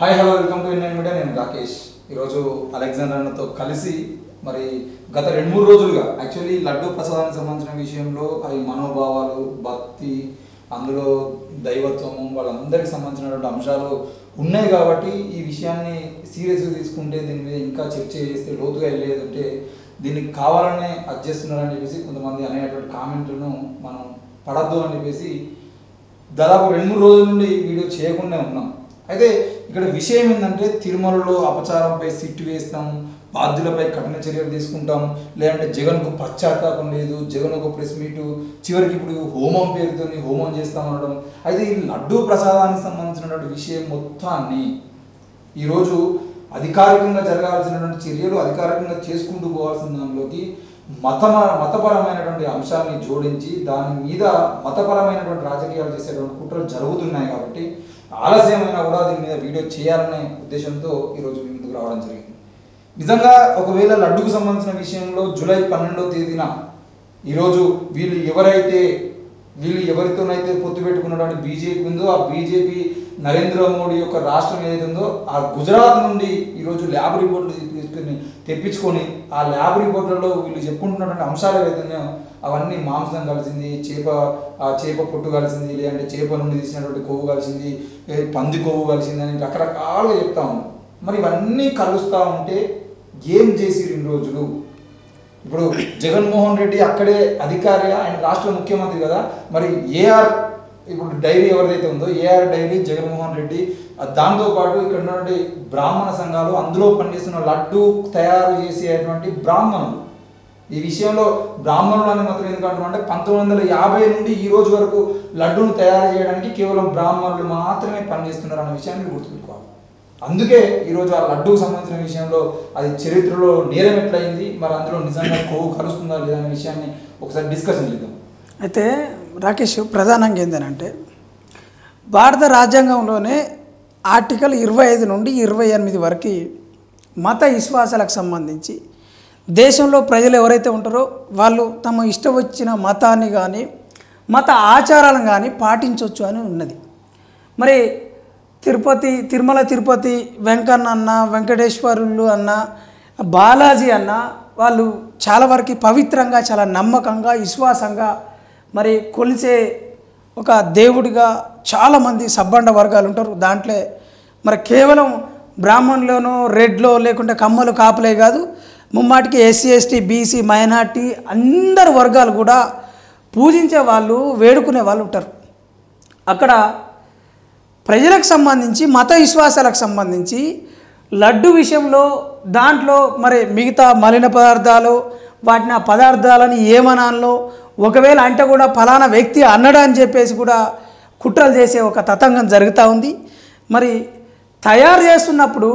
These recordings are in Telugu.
Hi hello welcome to Indian media. నేను రాకేష్. ఈరోజు అలెగ్జాండర్ అన్నతో కలిసి మరి గత 2-3 రోజులుగా యాక్చువల్లీ లడ్డూ ప్రసాదానికి సంబంధించిన విషయంలో అవి మనోభావాలు, భక్తి, అందులో దైవత్వము, వాళ్ళందరికీ సంబంధించినటువంటి అంశాలు ఉన్నాయి కాబట్టి ఈ విషయాన్ని సీరియస్గా తీసుకుంటే దీని మీద ఇంకా చర్చ చేస్తే లోతుగా వెళ్ళేదంటే దీనికి కావాలనే అడ్జస్తున్నారని చెప్పేసి కొంతమంది అనేటువంటి కామెంట్లను మనం పడద్దు అని చెప్పేసి దాదాపు 2-3 రోజుల నుండి వీడియో చేయకుండా ఉన్నాం. అయితే ఇక్కడ విషయం ఏంటంటే తిరుమలలో అపచారంపై సిట్టు వేస్తాం, బాధ్యులపై కఠిన చర్యలు తీసుకుంటాం, లేదంటే జగన్కు పశ్చాత్తాపం లేదు, జగన్ ఒక ప్రెస్ మీటు, చివరికి ఇప్పుడు హోమం పేరుతో హోమం చేస్తామనడం. అయితే ఈ లడ్డూ ప్రసాదానికి సంబంధించినటువంటి విషయం మొత్తాన్ని ఈరోజు అధికారికంగా జరగాల్సినటువంటి చర్యలు అధికారికంగా చేసుకుంటూ పోవాల్సిన దానిలోకి మతపరమైనటువంటి అంశాన్ని జోడించి దాని మీద మతపరమైనటువంటి రాజకీయాలు చేసేటువంటి కుట్రలు జరుగుతున్నాయి. కాబట్టి ఆలస్యమైనా కూడా దీని మీద వీడియో చేయాలనే ఉద్దేశంతో ఈరోజు మీ ముందుకు రావడం జరిగింది. నిజంగా ఒకవేళ లడ్డుకు సంబంధించిన విషయంలో జూలై 12వ తేదీన ఈరోజు వీళ్ళు ఎవరితోనైతే పొత్తు పెట్టుకున్నటువంటి బీజేపీ ఉందో ఆ బీజేపీ నరేంద్ర మోడీ యొక్క రాష్ట్రం ఏదైతే ఉందో ఆ గుజరాత్ నుండి ఈరోజు ల్యాబ్ రిపోర్ట్లు తెప్పించుకొని ఆ ల్యాబ్ రిపోర్ట్లలో వీళ్ళు చెప్పుకుంటున్నటువంటి అంశాలు ఏవైతే ఉన్నాయో అవన్నీ మాంసం కలిసింది, చేప పొట్టు కలిసింది, లేదంటే చేప నుండి తీసినటువంటి కొవ్వు కలిసింది, పంది కొవ్వు కలిసింది అని రకరకాలుగా చెప్తా ఉన్నాం. మరి ఇవన్నీ కలుస్తూ ఉంటే ఏం చేసి 2 రోజులు ఇప్పుడు జగన్మోహన్ రెడ్డి అక్కడే అధికారి, ఆయన రాష్ట్ర ముఖ్యమంత్రి కదా. మరి ఏఆర్ ఇప్పుడు డైరీ ఎవరిదైతే ఉందో ఏఆర్ డైరీ జగన్మోహన్ రెడ్డి, దాంతోపాటు ఇక్కడ ఉన్నటువంటి బ్రాహ్మణ సంఘాలు, అందులో పనిచేస్తున్న లడ్డు తయారు చేసేటువంటి బ్రాహ్మణులు. ఈ విషయంలో బ్రాహ్మణులు అని మాత్రం ఎందుకంటున్నారంటే 1950 నుండి ఈ రోజు వరకు లడ్డూను తయారు చేయడానికి కేవలం బ్రాహ్మణులు మాత్రమే పనిచేస్తున్నారు అన్న విషయాన్ని గుర్తుపెట్టుకోవాలి. అందుకే ఈరోజు ఆ లడ్డూకు సంబంధించిన విషయంలో అది చరిత్రలో నేరం ఎట్లయింది, మరి అందులో నిజంగా కొవ్వు కలుస్తుందా లేదా అనే విషయాన్ని ఒకసారి డిస్కషన్ చేద్దాం. అయితే రాకేష్, ప్రధానంగా ఏంటంటే భారత రాజ్యాంగంలోనే ఆర్టికల్ 25 నుండి 28 వరకు మత విశ్వాసాలకు సంబంధించి దేశంలో ప్రజలు ఎవరైతే ఉంటారో వాళ్ళు తమ ఇష్టం వచ్చిన మతాన్ని కానీ మత ఆచారాలను కానీ పాటించవచ్చు అని ఉన్నది. మరి తిరుమల తిరుపతి వెంకన్న అన్న, వెంకటేశ్వరులు అన్న, బాలాజీ అన్న వాళ్ళు చాలా వరకు పవిత్రంగా, చాలా నమ్మకంగా, విశ్వాసంగా మరి కొలిసే ఒక దేవుడిగా చాలామంది సబ్బండ వర్గాలు ఉంటారు. దాంట్లో మరి కేవలం బ్రాహ్మణులోనో రెడ్లో లేకుంటే కమ్మలు కాపులే కాదు, ముమ్మాటికి ఎస్సీ ఎస్టీ బీసీ మైనార్టీ అందరు వర్గాలు కూడా పూజించే వాళ్ళు, వేడుకునే వాళ్ళు ఉంటారు. అక్కడ ప్రజలకు సంబంధించి మత విశ్వాసాలకు సంబంధించి లడ్డు విషయంలో దాంట్లో మరి మిగతా మలిన పదార్థాలు వాటిని ఆ పదార్థాలను ఏమనాలో ఒకవేళ అంటే కూడా ఫలానా వ్యక్తి అన్నడు అని చెప్పేసి కూడా కుట్రలు చేసే ఒక తతంగం జరుగుతూ ఉంది. మరి తయారు చేస్తున్నప్పుడు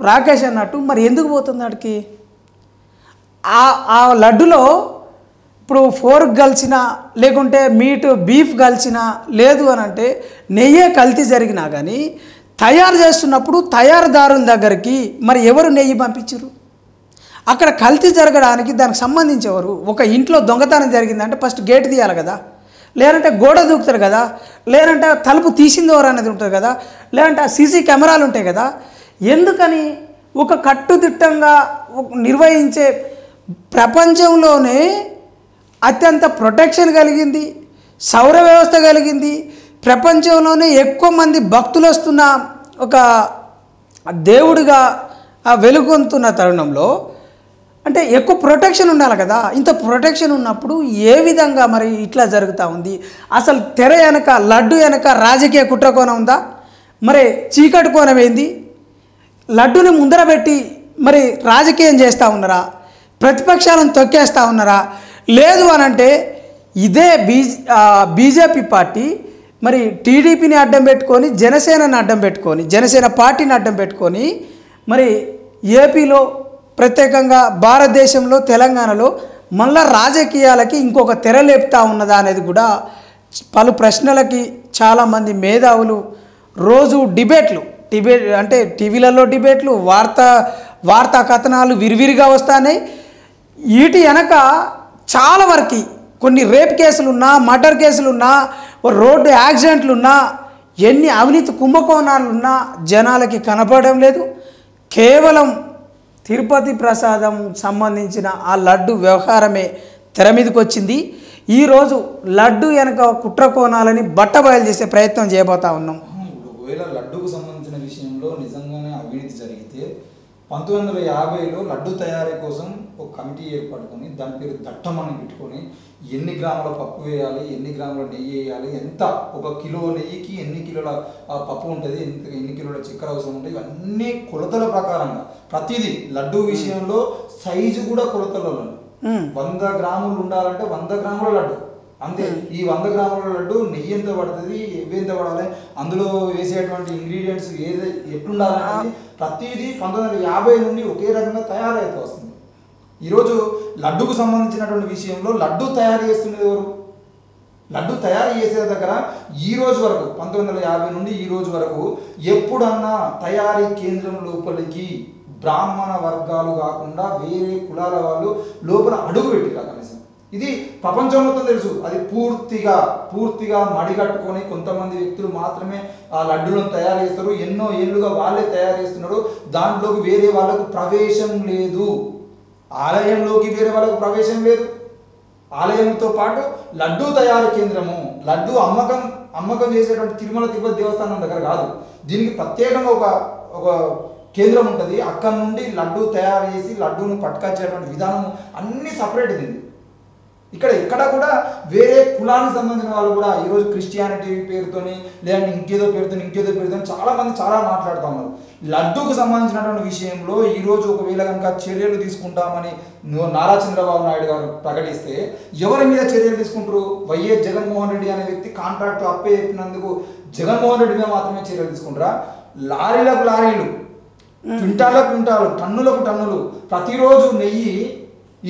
రాకేష్ అన్నట్టు మరి ఎందుకు పోతుంది వాడికి ఆ లడ్డులో ఇప్పుడు ఫోర్క్ కలిసిన లేకుంటే బీఫ్ కలిసిన లేదు అని అంటే నెయ్యే కల్తీ జరిగినా కానీ తయారు చేస్తున్నప్పుడు తయారుదారుల దగ్గరికి మరి ఎవరు నెయ్యి పంపించారు? అక్కడ కల్తీ జరగడానికి దానికి సంబంధించి ఎవరు? ఒక ఇంట్లో దొంగతనం జరిగిందంటే ఫస్ట్ గేట్ తీయాలి కదా, లేదంటే గోడ దూకుతారు కదా, లేదంటే తలుపు తీసింది ఎవరు అనేది ఉంటుంది కదా, లేదంటే సీసీ కెమెరాలు ఉంటాయి కదా. ఎందుకని ఒక కట్టుదిట్టంగా నిర్వహించే ప్రపంచంలోనే అత్యంత ప్రొటెక్షన్ కలిగింది, సౌర వ్యవస్థ కలిగింది, ప్రపంచంలోనే ఎక్కువ మంది భక్తులు వస్తున్న ఒక దేవుడిగా వెలుగొందుతున్న తరుణంలో అంటే ఎక్కువ ప్రొటెక్షన్ ఉండాలి కదా. ఇంత ప్రొటెక్షన్ ఉన్నప్పుడు ఏ విధంగా మరి ఇట్లా జరుగుతూ ఉంది? అసలు తెర వెనక, లడ్డు వెనక రాజకీయ కుట్ర కోణం ఉందా? మరి చీకటి కోణం ఏంది? లడ్డుని ముందర పెట్టి మరి రాజకీయం చేస్తూ ఉన్నారా? ప్రతిపక్షాలను తొక్కేస్తూ ఉన్నారా? లేదు అని అంటే ఇదే బీజేపీ పార్టీ మరి టీడీపీని అడ్డం పెట్టుకొని, జనసేనని అడ్డం పెట్టుకొని, జనసేన పార్టీని అడ్డం పెట్టుకొని మరి ఏపీలో ప్రత్యేకంగా భారతదేశంలో తెలంగాణలో మళ్ళా రాజకీయాలకి ఇంకొక తెర లేపుతా ఉన్నదా అనేది కూడా పలు ప్రశ్నలకి చాలామంది మేధావులు రోజు డిబేట్ అంటే టీవీలలో డిబేట్లు, వార్తా కథనాలు విరివిరిగా వస్తున్నాయి. వీటి వెనక చాలా వరకు కొన్ని రేప్ కేసులున్నా, మర్డర్ కేసులున్నా, రోడ్డు యాక్సిడెంట్లున్నా ఎన్ని అవినీతి కుంభకోణాలున్నా జనాలకి కనపడడం లేదు. కేవలం తిరుపతి ప్రసాదం సంబంధించిన ఆ లడ్డు వ్యవహారమే తెర మీదకి వచ్చింది. ఈరోజు లడ్డు వెనక కుట్ర కోణాలని బట్టబయలు చేసే ప్రయత్నం చేయబోతా ఉన్నాం. ఒకవేళ లడ్డుకు సంబంధించిన విషయంలో నిజంగానే అవినీతి జరిగితే 1950లో లడ్డు తయారీ కోసం ఒక కమిటీ ఏర్పడుకొని దాని పేరు దట్టమని పెట్టుకొని ఎన్ని గ్రాముల పప్పు వేయాలి, ఎన్ని గ్రాముల నెయ్యి వేయాలి, ఎంత ఒక కిలో నెయ్యికి ఎన్ని కిలోల పప్పు ఉంటుంది, ఎన్ని కిలోల చక్కెర అవసరం ఉంటుంది, ఇవన్నీ కొలతల ప్రకారంగా ప్రతిదీ లడ్డు విషయంలో సైజు కూడా కొలతలలో 100 గ్రాములు ఉండాలంటే 100 గ్రాముల లడ్డు అంతే. ఈ 100 గ్రాముల లడ్డు నెయ్యి ఎంత పడుతుంది, ఎవి ఎంత పడాలి, అందులో వేసేటువంటి ఇంగ్రీడియంట్స్ ఏది ఎట్లుండాలని ప్రతిదీ 1950 నుండి ఒకే రకంగా తయారైతే వస్తుంది. ఈరోజు లడ్డుకు సంబంధించినటువంటి విషయంలో లడ్డు తయారు చేస్తున్నది ఎవరు? లడ్డు తయారు చేసే దగ్గర ఈ రోజు వరకు 1950 నుండి ఈ రోజు వరకు ఎప్పుడన్నా తయారీ కేంద్రం లోపలికి బ్రాహ్మణ వర్గాలు కాకుండా వేరే కులాల వాళ్ళు లోపల అడుగు పెట్టిరా కనీసం? ఇది ప్రపంచం మొత్తం తెలుసు. అది పూర్తిగా మడిగట్టుకొని కొంతమంది వ్యక్తులు మాత్రమే ఆ లడ్డులను తయారు చేస్తారు. ఎన్నో ఏళ్ళుగా వాళ్ళే తయారు చేస్తున్నారు. దాంట్లోకి వేరే వాళ్ళకు ప్రవేశం లేదు. ఆలయంలోకి వేరే వాళ్ళకు ప్రవేశం లేదు. ఆలయంతో పాటు లడ్డు తయారీ కేంద్రము, లడ్డు అమ్మకం చేసేటువంటి తిరుమల తిరుపతి దేవస్థానం దగ్గర కాదు. దీనికి ప్రత్యేకంగా ఒక కేంద్రం ఉంటుంది. అక్కడ నుండి లడ్డు తయారు చేసి లడ్డూను పట్టుకొచ్చేటువంటి విధానం అన్నీ సపరేట్ ఇది. ఇక్కడ కూడా వేరే కులానికి సంబంధించిన వాళ్ళు కూడా ఈరోజు క్రిస్టియానిటీ పేరుతోని లేదంటే ఇంకేదో పేరుతో చాలా మంది చాలా మాట్లాడుతూ ఉన్నారు. లడ్డూకు సంబంధించినటువంటి విషయంలో ఈరోజు ఒకవేళ కనుక చర్యలు తీసుకుంటామని నారా చంద్రబాబు నాయుడు గారు ప్రకటిస్తే ఎవరి మీద చర్యలు తీసుకుంటారు? వైఎస్ జగన్మోహన్ రెడ్డి అనే వ్యక్తి కాంట్రాక్ట్ అప్పే చెప్పినందుకు జగన్మోహన్ రెడ్డి మీద మాత్రమే చర్యలు తీసుకుంటారా? లారీలకు లారీలు, క్వింటాలకు క్వింటాలు, టన్నులకు టన్నులు ప్రతిరోజు నెయ్యి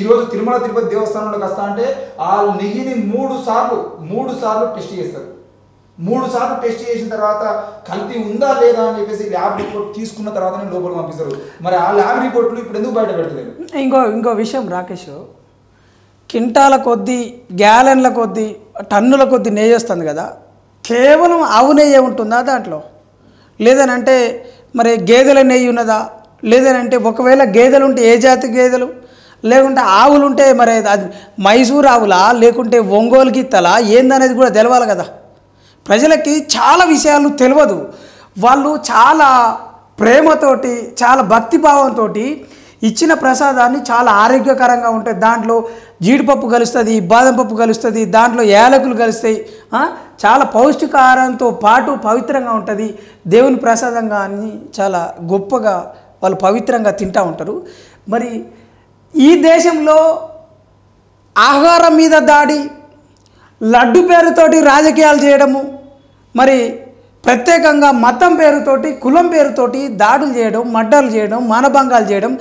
ఈరోజు తిరుమల తిరుపతి దేవస్థానంలోకి వస్తా అంటే ఆ నెయ్యిని 3 సార్లు టెస్ట్ చేస్తారు. 3 సార్లు టెస్ట్ చేసిన తర్వాత కల్తీ ఉందా లేదా అని చెప్పేసి ల్యాబ్ రిపోర్ట్ తీసుకున్న తర్వాతనే లోపలికి పంపిస్తారు. మరి ఆ ల్యాబ్ రిపోర్ట్లు ఇప్పుడు ఎందుకు బయట పెడతలేదు? ఇంకో విషయం రాకేష్, క్వింటాల కొద్దీ, గ్యాలన్ల కొద్దీ, టన్నుల కొద్దీ నెయ్యి వస్తుంది కదా, కేవలం ఆవు నెయ్యి ఉంటుందా దాంట్లో? లేదనంటే మరి గేదెల నెయ్యి ఉన్నదా? లేదనంటే ఒకవేళ గేదెలు ఉంటే ఏ జాతి గేదెలు, లేకుంటే ఆవులు ఉంటే మరి అది మైసూర్ ఆవులా లేకుంటే ఒంగోలు గిత్తలా ఏందనేది కూడా తెలవాలి కదా. ప్రజలకి చాలా విషయాలు తెలియదు. వాళ్ళు చాలా ప్రేమతోటి చాలా భక్తిభావంతో ఇచ్చిన ప్రసాదాన్ని చాలా ఆరోగ్యకరంగా ఉంటుంది. దాంట్లో జీడిపప్పు కలుస్తుంది, బాదం పప్పు కలుస్తుంది, దాంట్లో యాలకులు కలుస్తాయి. చాలా పౌష్టికాహారంతో పాటు పవిత్రంగా ఉంటుంది. దేవుని ప్రసాదంగా అని చాలా గొప్పగా వాళ్ళు పవిత్రంగా తింటూ ఉంటారు. మరి ఈ దేశంలో ఆహారం మీద దాడి, లడ్డు పేరుతోటి రాజకీయాలు చేయడము, మరి ప్రత్యేకంగా మతం పేరుతోటి కులం పేరుతోటి దాడులు చేయడం, మర్డర్లు చేయడం, మానభంగాలు చేయడం,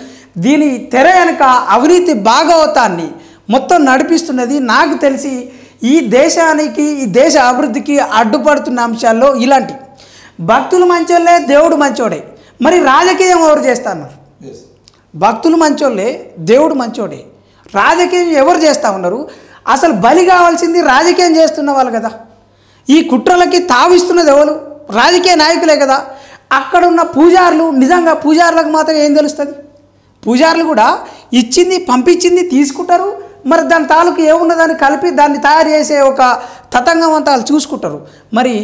దీని తెర వెనుక అవినీతి భాగవతాన్ని మొత్తం నడిపిస్తున్నది. నాకు తెలిసి ఈ దేశానికి, ఈ దేశ అభివృద్ధికి అడ్డుపడుతున్న అంశాల్లో ఇలాంటి భక్తులు మంచోళ్ళే, దేవుడు మంచోడే. మరి రాజకీయం ఎవరు చేస్తున్నారు? భక్తులు మంచోళ్ళే, దేవుడు మంచోడే. రాజకీయం ఎవరు చేస్తూ ఉన్నారు? అసలు బలి కావాల్సింది రాజకీయం చేస్తున్న వాళ్ళు కదా. ఈ కుట్రలకి తావిస్తున్నది ఎవరు? రాజకీయ నాయకులే కదా. అక్కడున్న పూజారులు, నిజంగా పూజారులకు మాత్రం ఏం తెలుస్తుంది? పూజారులు కూడా ఇచ్చింది పంపించింది తీసుకుంటారు. మరి దాని తాలూకు ఏమున్నదాన్ని కలిపి దాన్ని తయారు చేసే ఒక తతంగం అంతా వాళ్ళు చూసుకుంటారు. మరి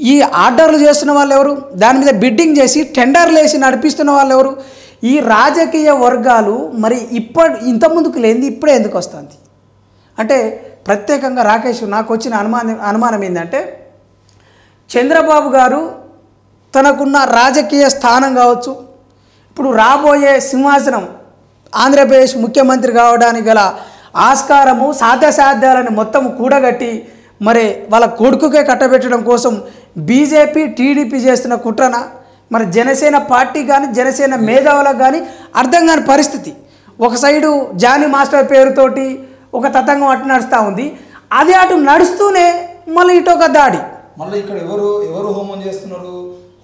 ఈ ఆర్డర్లు చేస్తున్న వాళ్ళు ఎవరు? దాని మీద బిడ్డింగ్ చేసి టెండర్లు వేసి నడిపిస్తున్న వాళ్ళు ఎవరు? ఈ రాజకీయ వర్గాలు. మరి ఇంతకుముందుకు లేనిది ఇప్పుడే ఎందుకు వస్తుంది అంటే ప్రత్యేకంగా రాకేష్ నాకు వచ్చిన అనుమానం ఏంటంటే, చంద్రబాబు గారు తనకున్న రాజకీయ స్థానం కావచ్చు, ఇప్పుడు రాబోయే సింహాసనం ఆంధ్రప్రదేశ్ ముఖ్యమంత్రి కావడానికి గల ఆస్కారము సాధ్యాసాధ్యాలను మొత్తం కూడగట్టి మరి వాళ్ళ కొడుకుకే కట్టబెట్టడం కోసం బీజేపీ టీడీపీ చేస్తున్న కుట్రన, మరి జనసేన పార్టీ కానీ జనసేన మేధావులకు కానీ అర్థం కాని పరిస్థితి. ఒక సైడు జానీ మాస్టర్ పేరుతోటి ఒక తతంగం అటు నడుస్తూ ఉంది. అదే అటు నడుస్తూనే మళ్ళీ ఇటు ఒక దాడి. మళ్ళీ ఇక్కడ ఎవరు హోమం చేస్తున్నారు?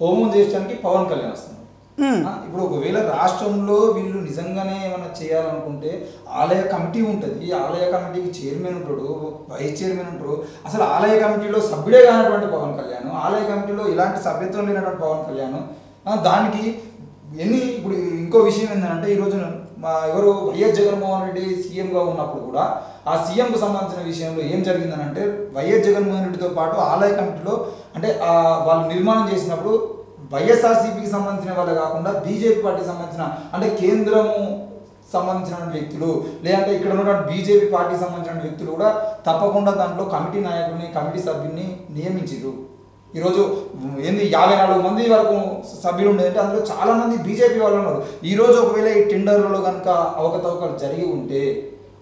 హోమం చేయడానికి పవన్ కళ్యాణ్ వస్తున్నారు. ఇప్పుడు ఒకవేళ రాష్ట్రంలో వీళ్ళు నిజంగానే ఏమైనా చేయాలనుకుంటే ఆలయ కమిటీ ఉంటుంది. ఈ ఆలయ కమిటీకి చైర్మన్ ఉంటాడు, వైస్ చైర్మన్ ఉంటాడు. అసలు ఆలయ కమిటీలో సభ్యుడే కానటువంటి పవన్ కళ్యాణ్, ఆలయ కమిటీలో ఇలాంటి సభ్యత్వం లేనటువంటి పవన్ కళ్యాణ్ దానికి ఇప్పుడు ఇంకో విషయం ఏంటంటే ఈరోజు ఎవరు వైఎస్ జగన్మోహన్ రెడ్డి సీఎంగా ఉన్నప్పుడు కూడా ఆ సీఎంకు సంబంధించిన విషయంలో ఏం జరిగిందని అంటే వైఎస్ జగన్మోహన్ రెడ్డితో పాటు ఆలయ కమిటీలో అంటే వాళ్ళు నిర్మాణం చేసినప్పుడు వైఎస్ఆర్సీపీకి సంబంధించిన వాళ్ళు కాకుండా బీజేపీ పార్టీకి సంబంధించిన అంటే కేంద్రము సంబంధించిన వ్యక్తులు లేదంటే ఇక్కడ ఉన్నటువంటి బీజేపీ పార్టీకి సంబంధించిన వ్యక్తులు కూడా తప్పకుండా దాంట్లో కమిటీ నాయకుడిని కమిటీ సభ్యుల్ని నియమించారు. ఈరోజు 54 మంది వరకు సభ్యులు ఉండేదంటే అందులో చాలామంది బీజేపీ వాళ్ళు ఉన్నారు. ఈరోజు ఒకవేళ ఈ టెండర్లలో కనుక అవకతవకలు జరిగి ఉంటే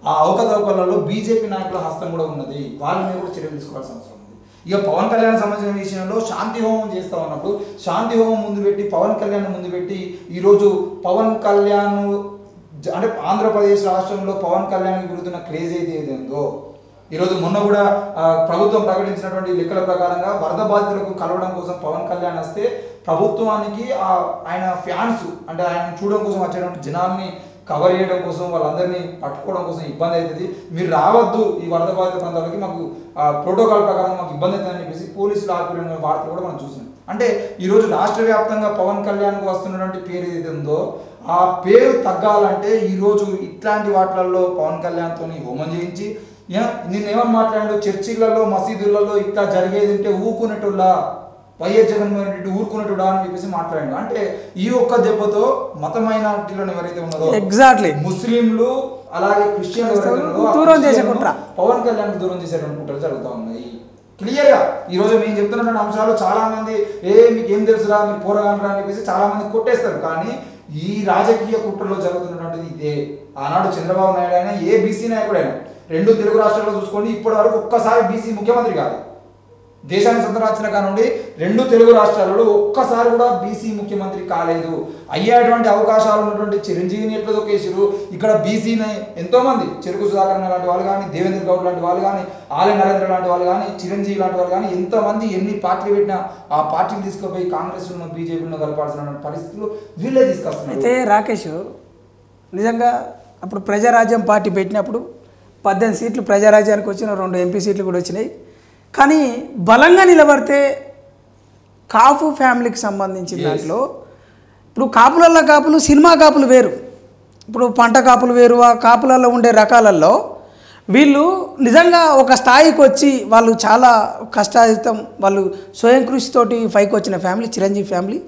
ఆ అవకతవకలలో బీజేపీ నాయకుల హస్తం కూడా ఉన్నది, వాళ్ళ మీద కూడా చర్యలు తీసుకోవాల్సిన అవసరం ఉంది. ఇక పవన్ కళ్యాణ్ సంబంధించిన విషయంలో శాంతి హోమం చేస్తా ఉన్నప్పుడు శాంతి హోమం ముందు పెట్టి పవన్ కళ్యాణ్ ముందు పెట్టి ఈరోజు పవన్ కళ్యాణ్ అంటే ఆంధ్రప్రదేశ్ రాష్ట్రంలో పవన్ కళ్యాణ్కి పెరుగుతున్న క్రేజ్ ఏదేందో ఈరోజు మొన్న కూడా ప్రభుత్వం ప్రకటించినటువంటి లెక్కల ప్రకారంగా వరద బాధితులకు కలవడం కోసం పవన్ కళ్యాణ్ వస్తే ప్రభుత్వానికి ఆయన ఫ్యాన్స్ అంటే ఆయన చూడడం కోసం వచ్చేటువంటి జనాల్ని కవర్ చేయడం కోసం వాళ్ళందరినీ పట్టుకోవడం కోసం ఇబ్బంది అవుతుంది, మీరు రావద్దు ఈ వరద బాధిత ప్రాంతాలకి, మాకు ప్రోటోకాల్ ప్రకారం మాకు ఇబ్బంది అవుతుందని చెప్పేసి పోలీసులు ఆపిన వార్తలు కూడా మనం చూసాం. అంటే ఈరోజు రాష్ట్ర వ్యాప్తంగా పవన్ కళ్యాణ్కి వస్తున్నటువంటి పేరు ఏదైతే ఉందో ఆ పేరు తగ్గాలంటే ఈరోజు ఇట్లాంటి వాటిలలో పవన్ కళ్యాణ్తో హోమం చేయించి నిన్నేమని మాట్లాడాడు, చర్చిలలో మసీదులలో ఇట్లా జరిగేది ఉంటే ఊరుకునేటోళ్ళ వైఎస్ జగన్మోహన్ రెడ్డి ఊరుకునేటోడా అని చెప్పేసి మాట్లాడాడు. అంటే ఈ ఒక్క దెబ్బతో మత మైనారిటీలను ఎవరైతే ఉన్నారో ఎగ్జాక్ట్లీ ముస్లింలు అలాగే క్రిస్టియన్లు పవన్ కళ్యాణ్ దూరం చేసేటువంటి కుట్రలు జరుగుతూ ఉన్నాయి. క్లియర్ గా ఈ రోజు మేము చెప్తున్నటువంటి అంశాలు చాలా మంది మీకేం తెలుసురా మీరు పోరగానరా అని చెప్పేసి చాలా మంది కొట్టేస్తారు. కానీ ఈ రాజకీయ కుట్రలో జరుగుతున్నటువంటిది ఇదే. ఆనాడు చంద్రబాబు నాయుడు అయినా ఏ బీసీ నాయకుడైనా 2 తెలుగు రాష్ట్రాల్లో చూసుకోండి, ఇప్పటి వరకు ఒక్కసారి బీసీ ముఖ్యమంత్రి కాదు. దేశానికి స్వతంత్రం కానుండి 2 తెలుగు రాష్ట్రాలలో ఒక్కసారి కూడా బీసీ ముఖ్యమంత్రి కాలేదు. అయ్యేటువంటి అవకాశాలు ఉన్నటువంటి చిరంజీవిని ఎట్లా దొక్కేసారు. ఇక్కడ బీసీని ఎంతో మంది చెరుకు సుధాకర్ లాంటి వాళ్ళు కానీ, దేవేంద్ర గౌడ్ లాంటి వాళ్ళు కానీ, ఆలయ నరేంద్ర లాంటి వాళ్ళు కానీ, చిరంజీవి లాంటి వాళ్ళు కానీ ఎంతోమంది ఎన్ని పార్టీలు పెట్టినా ఆ పార్టీని తీసుకుపోయి కాంగ్రెస్ బీజేపీలో కలపాల్సిన పరిస్థితులు వీళ్ళే తీసుకొస్తున్నారు. అయితే రాకేష్ నిజంగా అప్పుడు ప్రజారాజ్యం పార్టీ పెట్టినప్పుడు 18 సీట్లు ప్రజారాజ్యానికి వచ్చిన 2 ఎంపీ సీట్లు కూడా వచ్చినాయి. కానీ బలంగా నిలబడితే కాపు ఫ్యామిలీకి సంబంధించిన దాంట్లో ఇప్పుడు కాపులల్లో కాపులు సినిమా కాపులు వేరు, ఇప్పుడు పంట కాపులు వేరు. ఆ కాపులలో ఉండే రకాలలో వీళ్ళు నిజంగా ఒక స్థాయికి వచ్చి వాళ్ళు చాలా కష్టాజితం, వాళ్ళు స్వయం కృషితోటి పైకి వచ్చిన ఫ్యామిలీ చిరంజీవి ఫ్యామిలీ.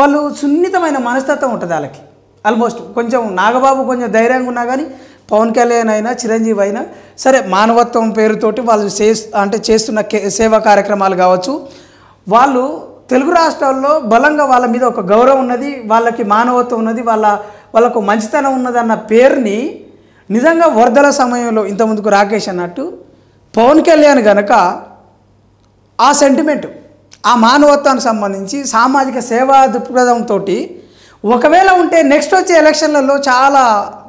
వాళ్ళు సున్నితమైన మనస్తత్వం ఉంటుంది వాళ్ళకి. ఆల్మోస్ట్ కొంచెం నాగబాబు కొంచెం ధైర్యంగా ఉన్నా కానీ పవన్ కళ్యాణ్ అయినా చిరంజీవి అయినా సరే మానవత్వం పేరుతోటి వాళ్ళు చేస్తున్న సేవా కార్యక్రమాలు కావచ్చు, వాళ్ళు తెలుగు రాష్ట్రాల్లో బలంగా వాళ్ళ మీద ఒక గౌరవం ఉన్నది, వాళ్ళకి మానవత్వం ఉన్నది, వాళ్ళకు మంచితనం ఉన్నదన్న పేరుని నిజంగా వరదల సమయంలో ఇంతకుముందుకు రాకేష్ అన్నట్టు పవన్ కళ్యాణ్ కనుక ఆ సెంటిమెంట్ ఆ మానవత్వానికి సంబంధించి సామాజిక సేవా దృక్పథంతో ఒకవేళ ఉంటే నెక్స్ట్ వచ్చే ఎలక్షన్లలో చాలా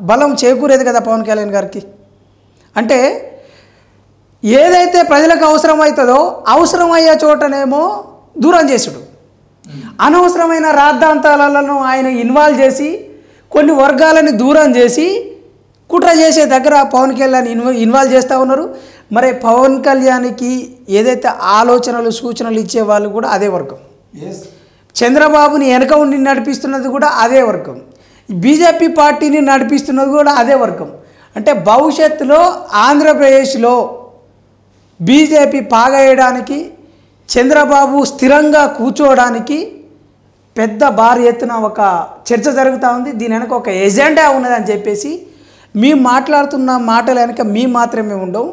బలం చేకూరేది కదా పవన్ కళ్యాణ్ గారికి. అంటే ఏదైతే ప్రజలకు అవసరమవుతుందో అవసరమయ్యే చోటనేమో దూరం చేసుడు, అనవసరమైన రాద్ధాంతాలను ఆయన ఇన్వాల్వ్ చేసి కొన్ని వర్గాలని దూరం చేసి కుట్ర చేసే దగ్గర పవన్ కళ్యాణ్ ఇన్వాల్వ్ చేస్తూ ఉన్నారు. మరి పవన్ కళ్యాణ్కి ఏదైతే ఆలోచనలు సూచనలు ఇచ్చే వాళ్ళు కూడా అదే వర్గం, చంద్రబాబుని వెనక ఉండి నడిపిస్తున్నది కూడా అదే వర్గం, బీజేపీ పార్టీని నడిపిస్తున్నది కూడా అదే వర్గం. అంటే భవిష్యత్తులో ఆంధ్రప్రదేశ్లో బీజేపీ పాగేయడానికి, చంద్రబాబు స్థిరంగా కూర్చోవడానికి పెద్ద భారీ ఎత్తున ఒక చర్చ జరుగుతూ ఉంది. దీని వెనక ఒక ఎజెండా ఉన్నదని చెప్పేసి మేము మాట్లాడుతున్న మాటల వెనక మేము మాత్రమే ఉండవు,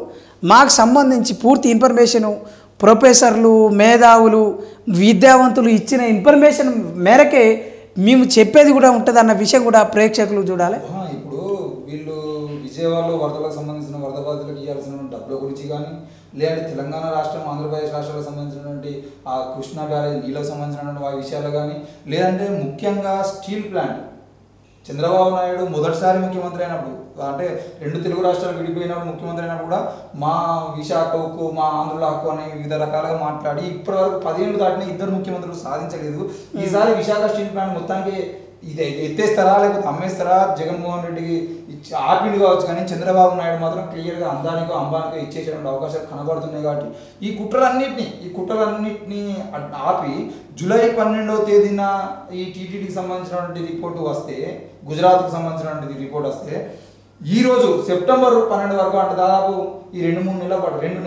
మాకు సంబంధించి పూర్తి ఇన్ఫర్మేషను ప్రొఫెసర్లు, మేధావులు, విద్యావంతులు ఇచ్చిన ఇన్ఫర్మేషన్ మేరకే మేము చెప్పేది కూడా ఉంటుంది అన్న విషయం కూడా ప్రేక్షకులు చూడాలి. ఇప్పుడు వీళ్ళు విజయవాడలో వరదలకు సంబంధించిన వరద బాధితులకు ఇవ్వాల్సిన డబ్బుల గురించి కానీ, లేదంటే తెలంగాణ రాష్ట్రం ఆంధ్రప్రదేశ్ రాష్ట్రాలకు సంబంధించినటువంటి ఆ కృష్ణా బ్యారేజ్ నీళ్ళకు సంబంధించినటువంటి ఆ విషయాలు కానీ, లేదంటే ముఖ్యంగా స్టీల్ ప్లాంట్ చంద్రబాబు నాయుడు మొదటిసారి ముఖ్యమంత్రి అయినప్పుడు, అంటే 2 తెలుగు రాష్ట్రాలు విడిపోయినప్పుడు ముఖ్యమంత్రి అయినప్పుడు కూడా మా విశాఖ హక్కు, మా ఆంధ్రుల హక్కు అని వివిధ రకాలుగా మాట్లాడి ఇప్పటివరకు 10 ఏళ్ళు దాటిన 2 ముఖ్యమంత్రులు సాధించలేదు. ఈసారి విశాఖ స్టీల్ ప్లాంట్ మొత్తానికి ఇది ఎత్తేస్తారా లేకపోతే అమ్మేస్తారా, జగన్మోహన్ రెడ్డికి ఆపిండి కావచ్చు, కానీ చంద్రబాబు నాయుడు మాత్రం క్లియర్గా అందానికో అంబానికో ఇచ్చేసేటువంటి అవకాశాలు కనబడుతున్నాయి. కాబట్టి ఈ కుట్రలన్నింటినీ ఆపి జూలై 12వ తేదీన ఈ టీటీడీకి సంబంధించినటువంటి రిపోర్టు వస్తే, గుజరాత్కి సంబంధించినటువంటి రిపోర్ట్ వస్తే, ఈరోజు సెప్టెంబర్ 12 వరకు, అంటే దాదాపు ఈ 2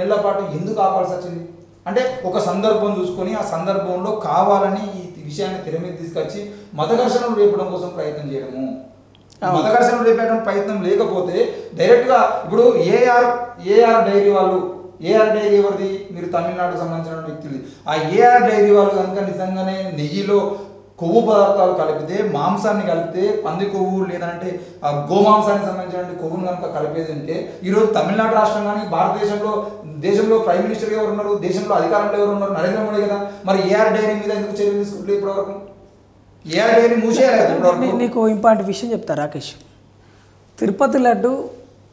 నెలల పాటు ఎందుకు ఆపాల్సి వచ్చింది అంటే ఒక సందర్భం చూసుకొని ఆ సందర్భంలో కావాలని ఈ విషయాన్ని తెర మీద తీసుకొచ్చి మత ఘర్షణలు రేపడం కోసం ప్రయత్నం చేయడము. మత ఘర్షణలు రేపేయడం ప్రయత్నం లేకపోతే డైరెక్ట్గా ఇప్పుడు ఏఆర్ డైరీ వాళ్ళు, ఏఆర్ డైరీ ఎవరిది, మీరు తమిళనాడుకు సంబంధించిన వ్యక్తులు, ఆ ఏఆర్ డైరీ వాళ్ళు కనుక నిజంగానే నెయ్యిలో కొవ్వు పదార్థాలు కలిపితే, మాంసాన్ని కలిపితే, పంది కొవ్వు లేదంటే గోమాంసానికి సంబంధించిన కొవ్వును కనుక కలిపేది ఉంటే ఈరోజు తమిళనాడు రాష్ట్రం కానీ దేశంలో ప్రైమ్ మినిస్టర్ ఎవరు ఉన్నారు, దేశంలో అధికారంలో ఎవరు ఉన్నారు, నరేంద్ర మోడీ కదా. మరి ఏఆర్ డైరీ మీద ఎందుకు చర్యలు తీసుకుంటే ఇప్పటివరకు? ఏఆర్ డైరీ మూసేయాలి కదా ఇప్పటివరకు. నీకు ఇంపార్టెంట్ విషయం చెప్తా రాకేష్. తిరుపతి లడ్డు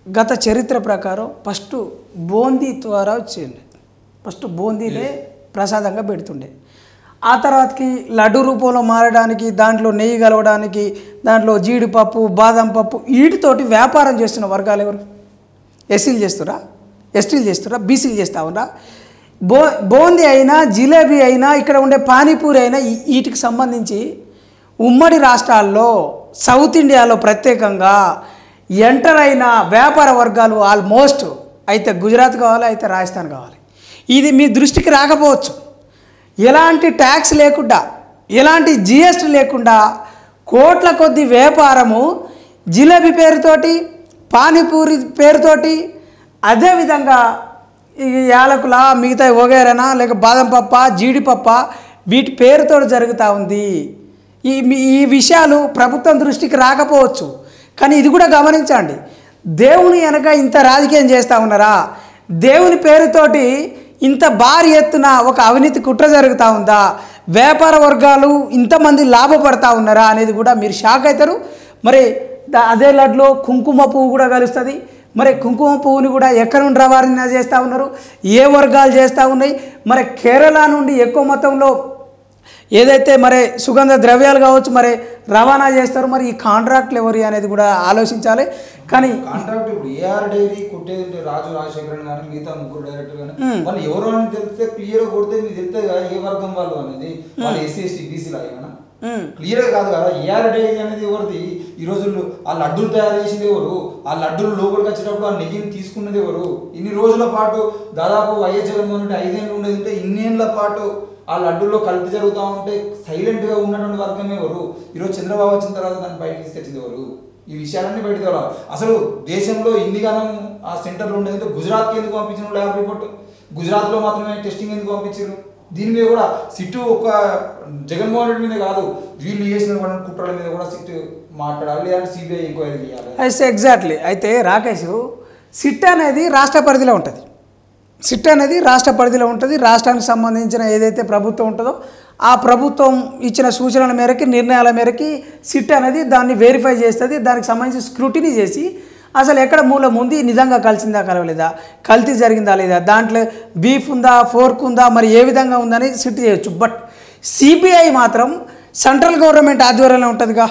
గత చరిత్ర ప్రకారం ఫస్ట్ బూందీ ద్వారా వచ్చింది. ఫస్ట్ బూందీనే ప్రసాదంగా పెడుతుండే. ఆ తర్వాతకి లడ్డు రూపంలో మారడానికి, దాంట్లో నెయ్యి కలవడానికి, దాంట్లో జీడిపప్పు, బాదం పప్పు, వీటితోటి వ్యాపారం చేస్తున్న వర్గాలు ఎవరు? ఎస్సీలు చేస్తురా, ఎస్టీలు చేస్తురా, బీసీలు చేస్తా ఉన్నా. బూందీ అయినా, జిలేబీ అయినా, ఇక్కడ ఉండే పానీపూరి అయినా వీటికి సంబంధించి ఉమ్మడి రాష్ట్రాల్లో, సౌత్ ఇండియాలో ప్రత్యేకంగా ఎంటర్ అయిన వ్యాపార వర్గాలు ఆల్మోస్ట్ అయితే గుజరాత్ కావాలి, అయితే రాజస్థాన్ కావాలి. ఇది మీ దృష్టికి రాకపోవచ్చు. ఎలాంటి ట్యాక్స్ లేకుండా, ఎలాంటి జిఎస్టీ లేకుండా కోట్ల కొద్ది వ్యాపారము జిలేబీ పేరుతోటి, పానీపూరి పేరుతోటి, అదేవిధంగా ఈ యాలకుల మిగతా వగేరనా లేక బాదం పప్ప, జీడిపప్ప, వీటి పేరుతో జరుగుతూ ఉంది. ఈ విషయాలు ప్రభుత్వం దృష్టికి రాకపోవచ్చు, కానీ ఇది కూడా గమనించండి. దేవుని వెనక ఇంత రాజకీయం చేస్తూ ఉన్నారా? దేవుని పేరుతోటి ఇంత భారీ ఎత్తున ఒక అవినీతి కుట్ర జరుగుతూ ఉందా? వ్యాపార వర్గాలు ఇంతమంది లాభపడతా ఉన్నారా అనేది కూడా మీరు షాక్ అవుతారు. మరి అదే లడ్లో కుంకుమ పువ్వు కూడా కలుస్తుంది. మరి కుంకుమ పువ్వుని కూడా ఎక్కడ నుండి రవాణా చేస్తూ ఉన్నారు, ఏ వర్గాలు చేస్తూ ఉన్నాయి? మరి కేరళ నుండి ఎక్కువ మొత్తంలో ఏదైతే మరి సుగంధ ద్రవ్యాలు కావచ్చు మరి రవాణా చేస్తారు. మరి ఈ కాంట్రాక్ట్లు ఎవరి అనేది కూడా ఆలోచించాలి. కానీ కాంట్రాక్ట్ ఇప్పుడు ఏఆర్ డైరీ కొట్టేది రాజు రాజశేఖరన్ కానీ మిగతా 3 డైరెక్టర్ కానీ వాళ్ళు ఎవరు అని తెలిస్తే క్లియర్ కొడితే మీకు తెలిస్తే కదా ఏ వర్గం వాళ్ళు అనేది. వాళ్ళు ఎస్సీ ఎస్టీ బీసీ లాగా క్లియర్ కాదు కదా. ఏఆర్ డైరీ అనేది ఎవరిది? ఈ రోజుల్లో ఆ లడ్డూలు తయారు చేసింది ఎవరు? ఆ లడ్డూలు లోపలికి వచ్చేటప్పుడు ఆ నెయ్యిని తీసుకున్నది ఎవరు? ఇన్ని రోజుల పాటు దాదాపు వైఎస్ జగన్మోహన్ రెడ్డి 5 ఏళ్ళు ఉండేది ఉంటే ఇన్నేళ్ల పాటు ఆ లడ్డూల్లో కల్తీ జరుగుతూ ఉంటే సైలెంట్గా ఉన్నటువంటి వర్గం ఎవరు? ఈరోజు చంద్రబాబు వచ్చిన తర్వాత దాన్ని బయట తీసుకొచ్చింది ఎవరు? ఈ విషయాలన్నీ బయటకు రావాలి. అసలు దేశంలో ఇన్నిగానం ఆ సెంటర్లో ఉండేది గుజరాత్కి ఎందుకు పంపించిన ల్యాబ్ రిపోర్ట్? గుజరాత్లో మాత్రమే టెస్టింగ్ ఎందుకు పంపించారు? దీని మీద కూడా సిట్టు ఒక జగన్మోహన్ రెడ్డి మీద కాదు, వీళ్ళు చేసిన కుట్రల మీద కూడా సిట్ మాట్లాడాలి, లేదంటే సిబిఐ ఎంక్వైరీ చేయాలి. ఎగ్జాక్ట్లీ. అయితే రాకేష్, సిట్ అనేది రాష్ట్ర పరిధిలో ఉంటుంది. సిట్ అనేది రాష్ట్ర పరిధిలో ఉంటుంది. రాష్ట్రానికి సంబంధించిన ఏదైతే ప్రభుత్వం ఉంటుందో ఆ ప్రభుత్వం ఇచ్చిన సూచనల మేరకి, నిర్ణయాల మేరకి సిట్ అనేది దాన్ని వెరిఫై చేస్తుంది. దానికి సంబంధించి స్క్రూటినీ చేసి అసలు ఎక్కడ మూలం ఉంది, నిజంగా కలిసిందా కలవలేదా, కల్తీ జరిగిందా లేదా, దాంట్లో బీఫ్ ఉందా, ఫోర్క్ ఉందా, మరి ఏ విధంగా ఉందని సిట్ చేయొచ్చు. బట్ సిబిఐ మాత్రం సెంట్రల్ గవర్నమెంట్ ఆధ్వర్యంలో ఉంటుందిగా,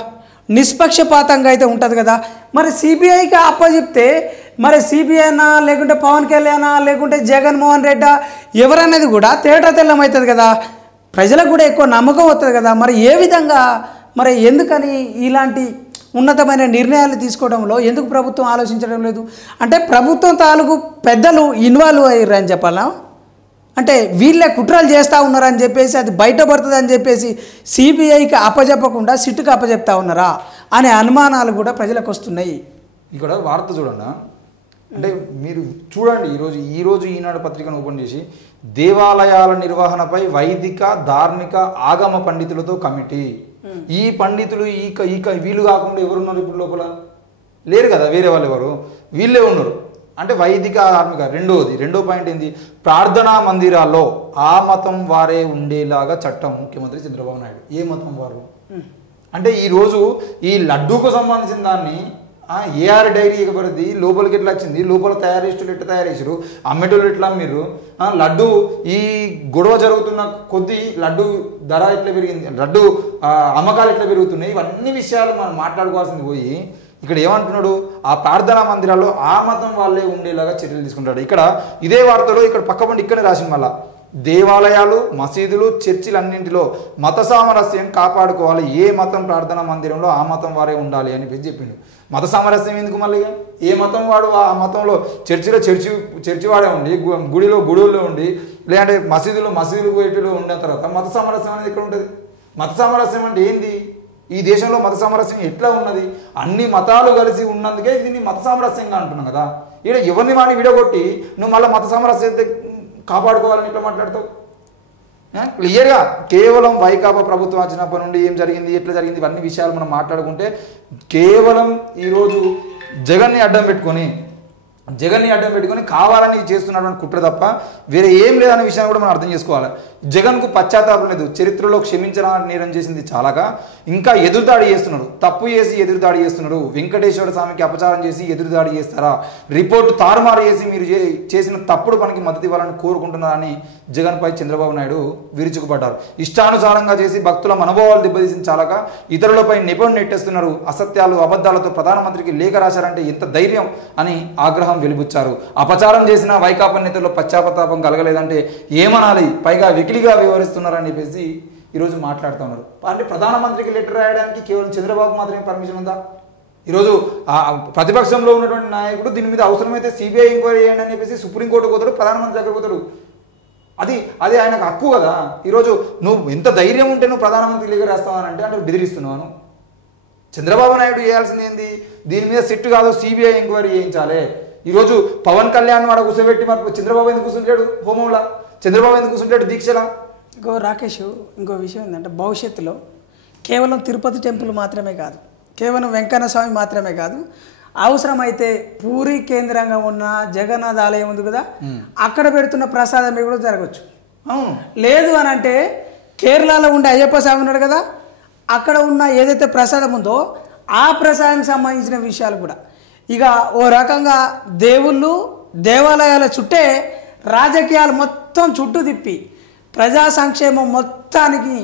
నిష్పక్షపాతంగా అయితే ఉంటుంది కదా. మరి సిబిఐకి అప్పచెప్తే మరి సిబిఐనా లేకుంటే పవన్ కళ్యాణా లేకుంటే జగన్మోహన్ రెడ్డా ఎవరనేది కూడా తేట తెల్లమవుతుంది కదా. ప్రజలకు కూడా ఎక్కువ నమ్మకం వస్తుంది కదా. మరి ఏ విధంగా, మరి ఎందుకని ఇలాంటి ఉన్నతమైన నిర్ణయాలు తీసుకోవడంలో ఎందుకు ప్రభుత్వం ఆలోచించడం లేదు? అంటే ప్రభుత్వం తాలూకు పెద్దలు ఇన్వాల్వ్ అయ్యారు అని చెప్పాలా? అంటే వీళ్ళే కుట్రలు చేస్తూ ఉన్నారని చెప్పేసి, అది బయటపడుతుంది అని చెప్పేసి సిబిఐకి అప్పచెప్పకుండా సిట్టుకు అప్పచెప్తా ఉన్నారా అనే అనుమానాలు కూడా ప్రజలకు వస్తున్నాయి. ఇక్కడ వార్త చూడండి, అంటే మీరు చూడండి, ఈరోజు ఈనాడు పత్రికను ఓపెన్ చేసి దేవాలయాల నిర్వహణపై వైదిక ధార్మిక ఆగమ పండితులతో కమిటీ. ఈ పండితులు వీళ్ళు కాకుండా ఎవరున్నారు ఇప్పుడు లోపల? లేరు కదా, వేరే వాళ్ళు ఎవరు? వీళ్ళే ఉన్నారు. అంటే వైదిక ధార్మిక. రెండో పాయింట్ ఏంది? ప్రార్థనా మందిరాల్లో ఆ మతం వారే ఉండేలాగా చట్టం. ముఖ్యమంత్రి చంద్రబాబు నాయుడు ఏ మతం వారు? అంటే ఈరోజు ఈ లడ్డూకు సంబంధించిన దాన్ని ఏఆర్ డైరీ ఇవ్వబడింది, లోపలికి ఎట్లా వచ్చింది, లోపల తయారీస్టులు ఎట్లా తయారు చేసారు, అమ్మేటోళ్ళు ఎట్లా అమ్మిర్రు, లడ్డు ఈ గొడవ జరుగుతున్న కొద్దీ లడ్డు ధర ఎట్లా పెరిగింది, లడ్డు అమ్మకాలు ఎట్లా పెరుగుతున్నాయి, ఇవన్నీ విషయాలు మనం మాట్లాడుకోవాల్సింది పోయి ఇక్కడ ఏమంటున్నాడు, ఆ ప్రార్థనా మందిరాల్లో ఆ మతం వాళ్ళే ఉండేలాగా చర్యలు తీసుకుంటాడు. ఇక్కడ ఇదే వార్తలో ఇక్కడ పక్కపండి ఇక్కడే రాసింది మళ్ళా, దేవాలయాలు, మసీదులు, చర్చిలన్నింటిలో మత సామరస్యం కాపాడుకోవాలి, ఏ మతం ప్రార్థనా మందిరంలో ఆ మతం వారే ఉండాలి అని చెప్పిండు. మత సామరస్యం ఎందుకు మళ్ళీ, ఏ మతం వాడు ఆ మతంలో, చర్చిలో చర్చి వాడే ఉండి, గుడిలో గుడుల్లో ఉండి, లేదంటే మసీదులు పోయేటలో ఉండిన తర్వాత మత సామరస్యం అనేది ఇక్కడ ఉంటుంది. మత సామరస్యం అంటే ఏంది, ఈ దేశంలో మత సామరస్యం ఎట్లా ఉన్నది, అన్ని మతాలు కలిసి ఉన్నందుకే దీన్ని మత సామరస్యంగా అంటున్నాం కదా. ఇక్కడ ఎవరిని వాడిని విడగొట్టి నువ్వు మళ్ళీ మత సామరస్యత కాపాడుకోవాలని ఇట్లా మాట్లాడతావు. క్లియర్గా కేవలం వైకాపా ప్రభుత్వం వచ్చినప్పటి నుండి ఏం జరిగింది, ఎట్లా జరిగింది, ఇవన్నీ విషయాలు మనం మాట్లాడుకుంటే కేవలం ఈరోజు జగన్ని అడ్డం పెట్టుకొని కావాలని చేస్తున్నటువంటి కుట్ర తప్ప వేరే ఏం లేదనే విషయాన్ని కూడా మనం అర్థం చేసుకోవాలి. జగన్కు పశ్చాత్తాపం లేదు, చరిత్రలో క్షమించడానికి నేరం చేసింది చాలాగా ఇంకా ఎదురుదాడి చేస్తున్నాడు, తప్పు చేసి ఎదురుదాడి చేస్తున్నాడు. వెంకటేశ్వర స్వామికి అపచారం చేసి ఎదురుదాడి చేస్తారా, రిపోర్టు తారుమారు చేసి మీరు చేసిన తప్పుడు పనికి మద్దతు ఇవ్వాలని కోరుకుంటున్నారని జగన్పై చంద్రబాబు నాయుడు విరుచుకుపడ్డారు. ఇష్టానుసారంగా చేసి భక్తుల మనోభావాలు దెబ్బతీసిన చాలక ఇతరులపై నిపుణులు నెట్టేస్తున్నారు, అసత్యాలు అబద్ధాలతో ప్రధానమంత్రికి లేఖ రాశారంటే ఎంత ధైర్యం అని ఆగ్రహం వెలిబుచ్చారు. అపచారం చేసిన వైకాపా నేతల్లో పశ్చాత్తాపం కలగలేదంటే ఏమనాలి, పైగా వెకిలిగా వ్యవహరిస్తున్నారని చెప్పేసి ఈరోజు మాట్లాడుతున్నారు. అంటే ప్రధానమంత్రికి లెటర్ రాయడానికి కేవలం చంద్రబాబు మాత్రమే పర్మిషన్ ఉందా? ఈరోజు ప్రతిపక్షంలో ఉన్నటువంటి నాయకుడు దీని మీద అవసరమైతే సిబిఐ ఎంక్వైరీ చేయండి అని చెప్పేసి సుప్రీంకోర్టుకు పోతాడు, ప్రధానమంత్రి దగ్గర పోతాడు. అది ఆయనకు హక్కు కదా. ఈరోజు నువ్వు ఎంత ధైర్యం ఉంటే నువ్వు ప్రధానమంత్రి లేఖ రాస్తావని అంటే బెదిరిస్తున్నాను. చంద్రబాబు నాయుడు చేయాల్సింది ఏంది, దీని మీద సిట్టు కాదు సిబిఐ ఎంక్వైరీ చేయించాలి. ఈరోజు పవన్ కళ్యాణ్ వాడు కూర్చోబెట్టి మరి చంద్రబాబు ఎందుకు కూర్చుంటాడు హోమంలా, చంద్రబాబు ఎందుకు కూర్చుంటాడు దీక్షలా? రాకేష్, ఇంకో విషయం ఏంటంటే భవిష్యత్తులో కేవలం తిరుపతి టెంపుల్ మాత్రమే కాదు, కేవలం వెంకన్న స్వామి మాత్రమే కాదు, అవసరమైతే పూరి కేంద్రంగా ఉన్న జగన్నాథ్ ఆలయం ఉంది కదా, అక్కడ పెడుతున్న ప్రసాదం కూడా జరగచ్చు. లేదు అని అంటే కేరళలో ఉండే అయ్యప్ప స్వామి ఉన్నాడు కదా, అక్కడ ఉన్న ఏదైతే ప్రసాదం ఉందో ఆ ప్రసాదానికి సంబంధించిన విషయాలు కూడా ఇక ఓ రకంగా దేవుళ్ళు దేవాలయాల చుట్టే రాజకీయాలు మొత్తం చుట్టూ తిప్పి ప్రజా సంక్షేమం మొత్తానికి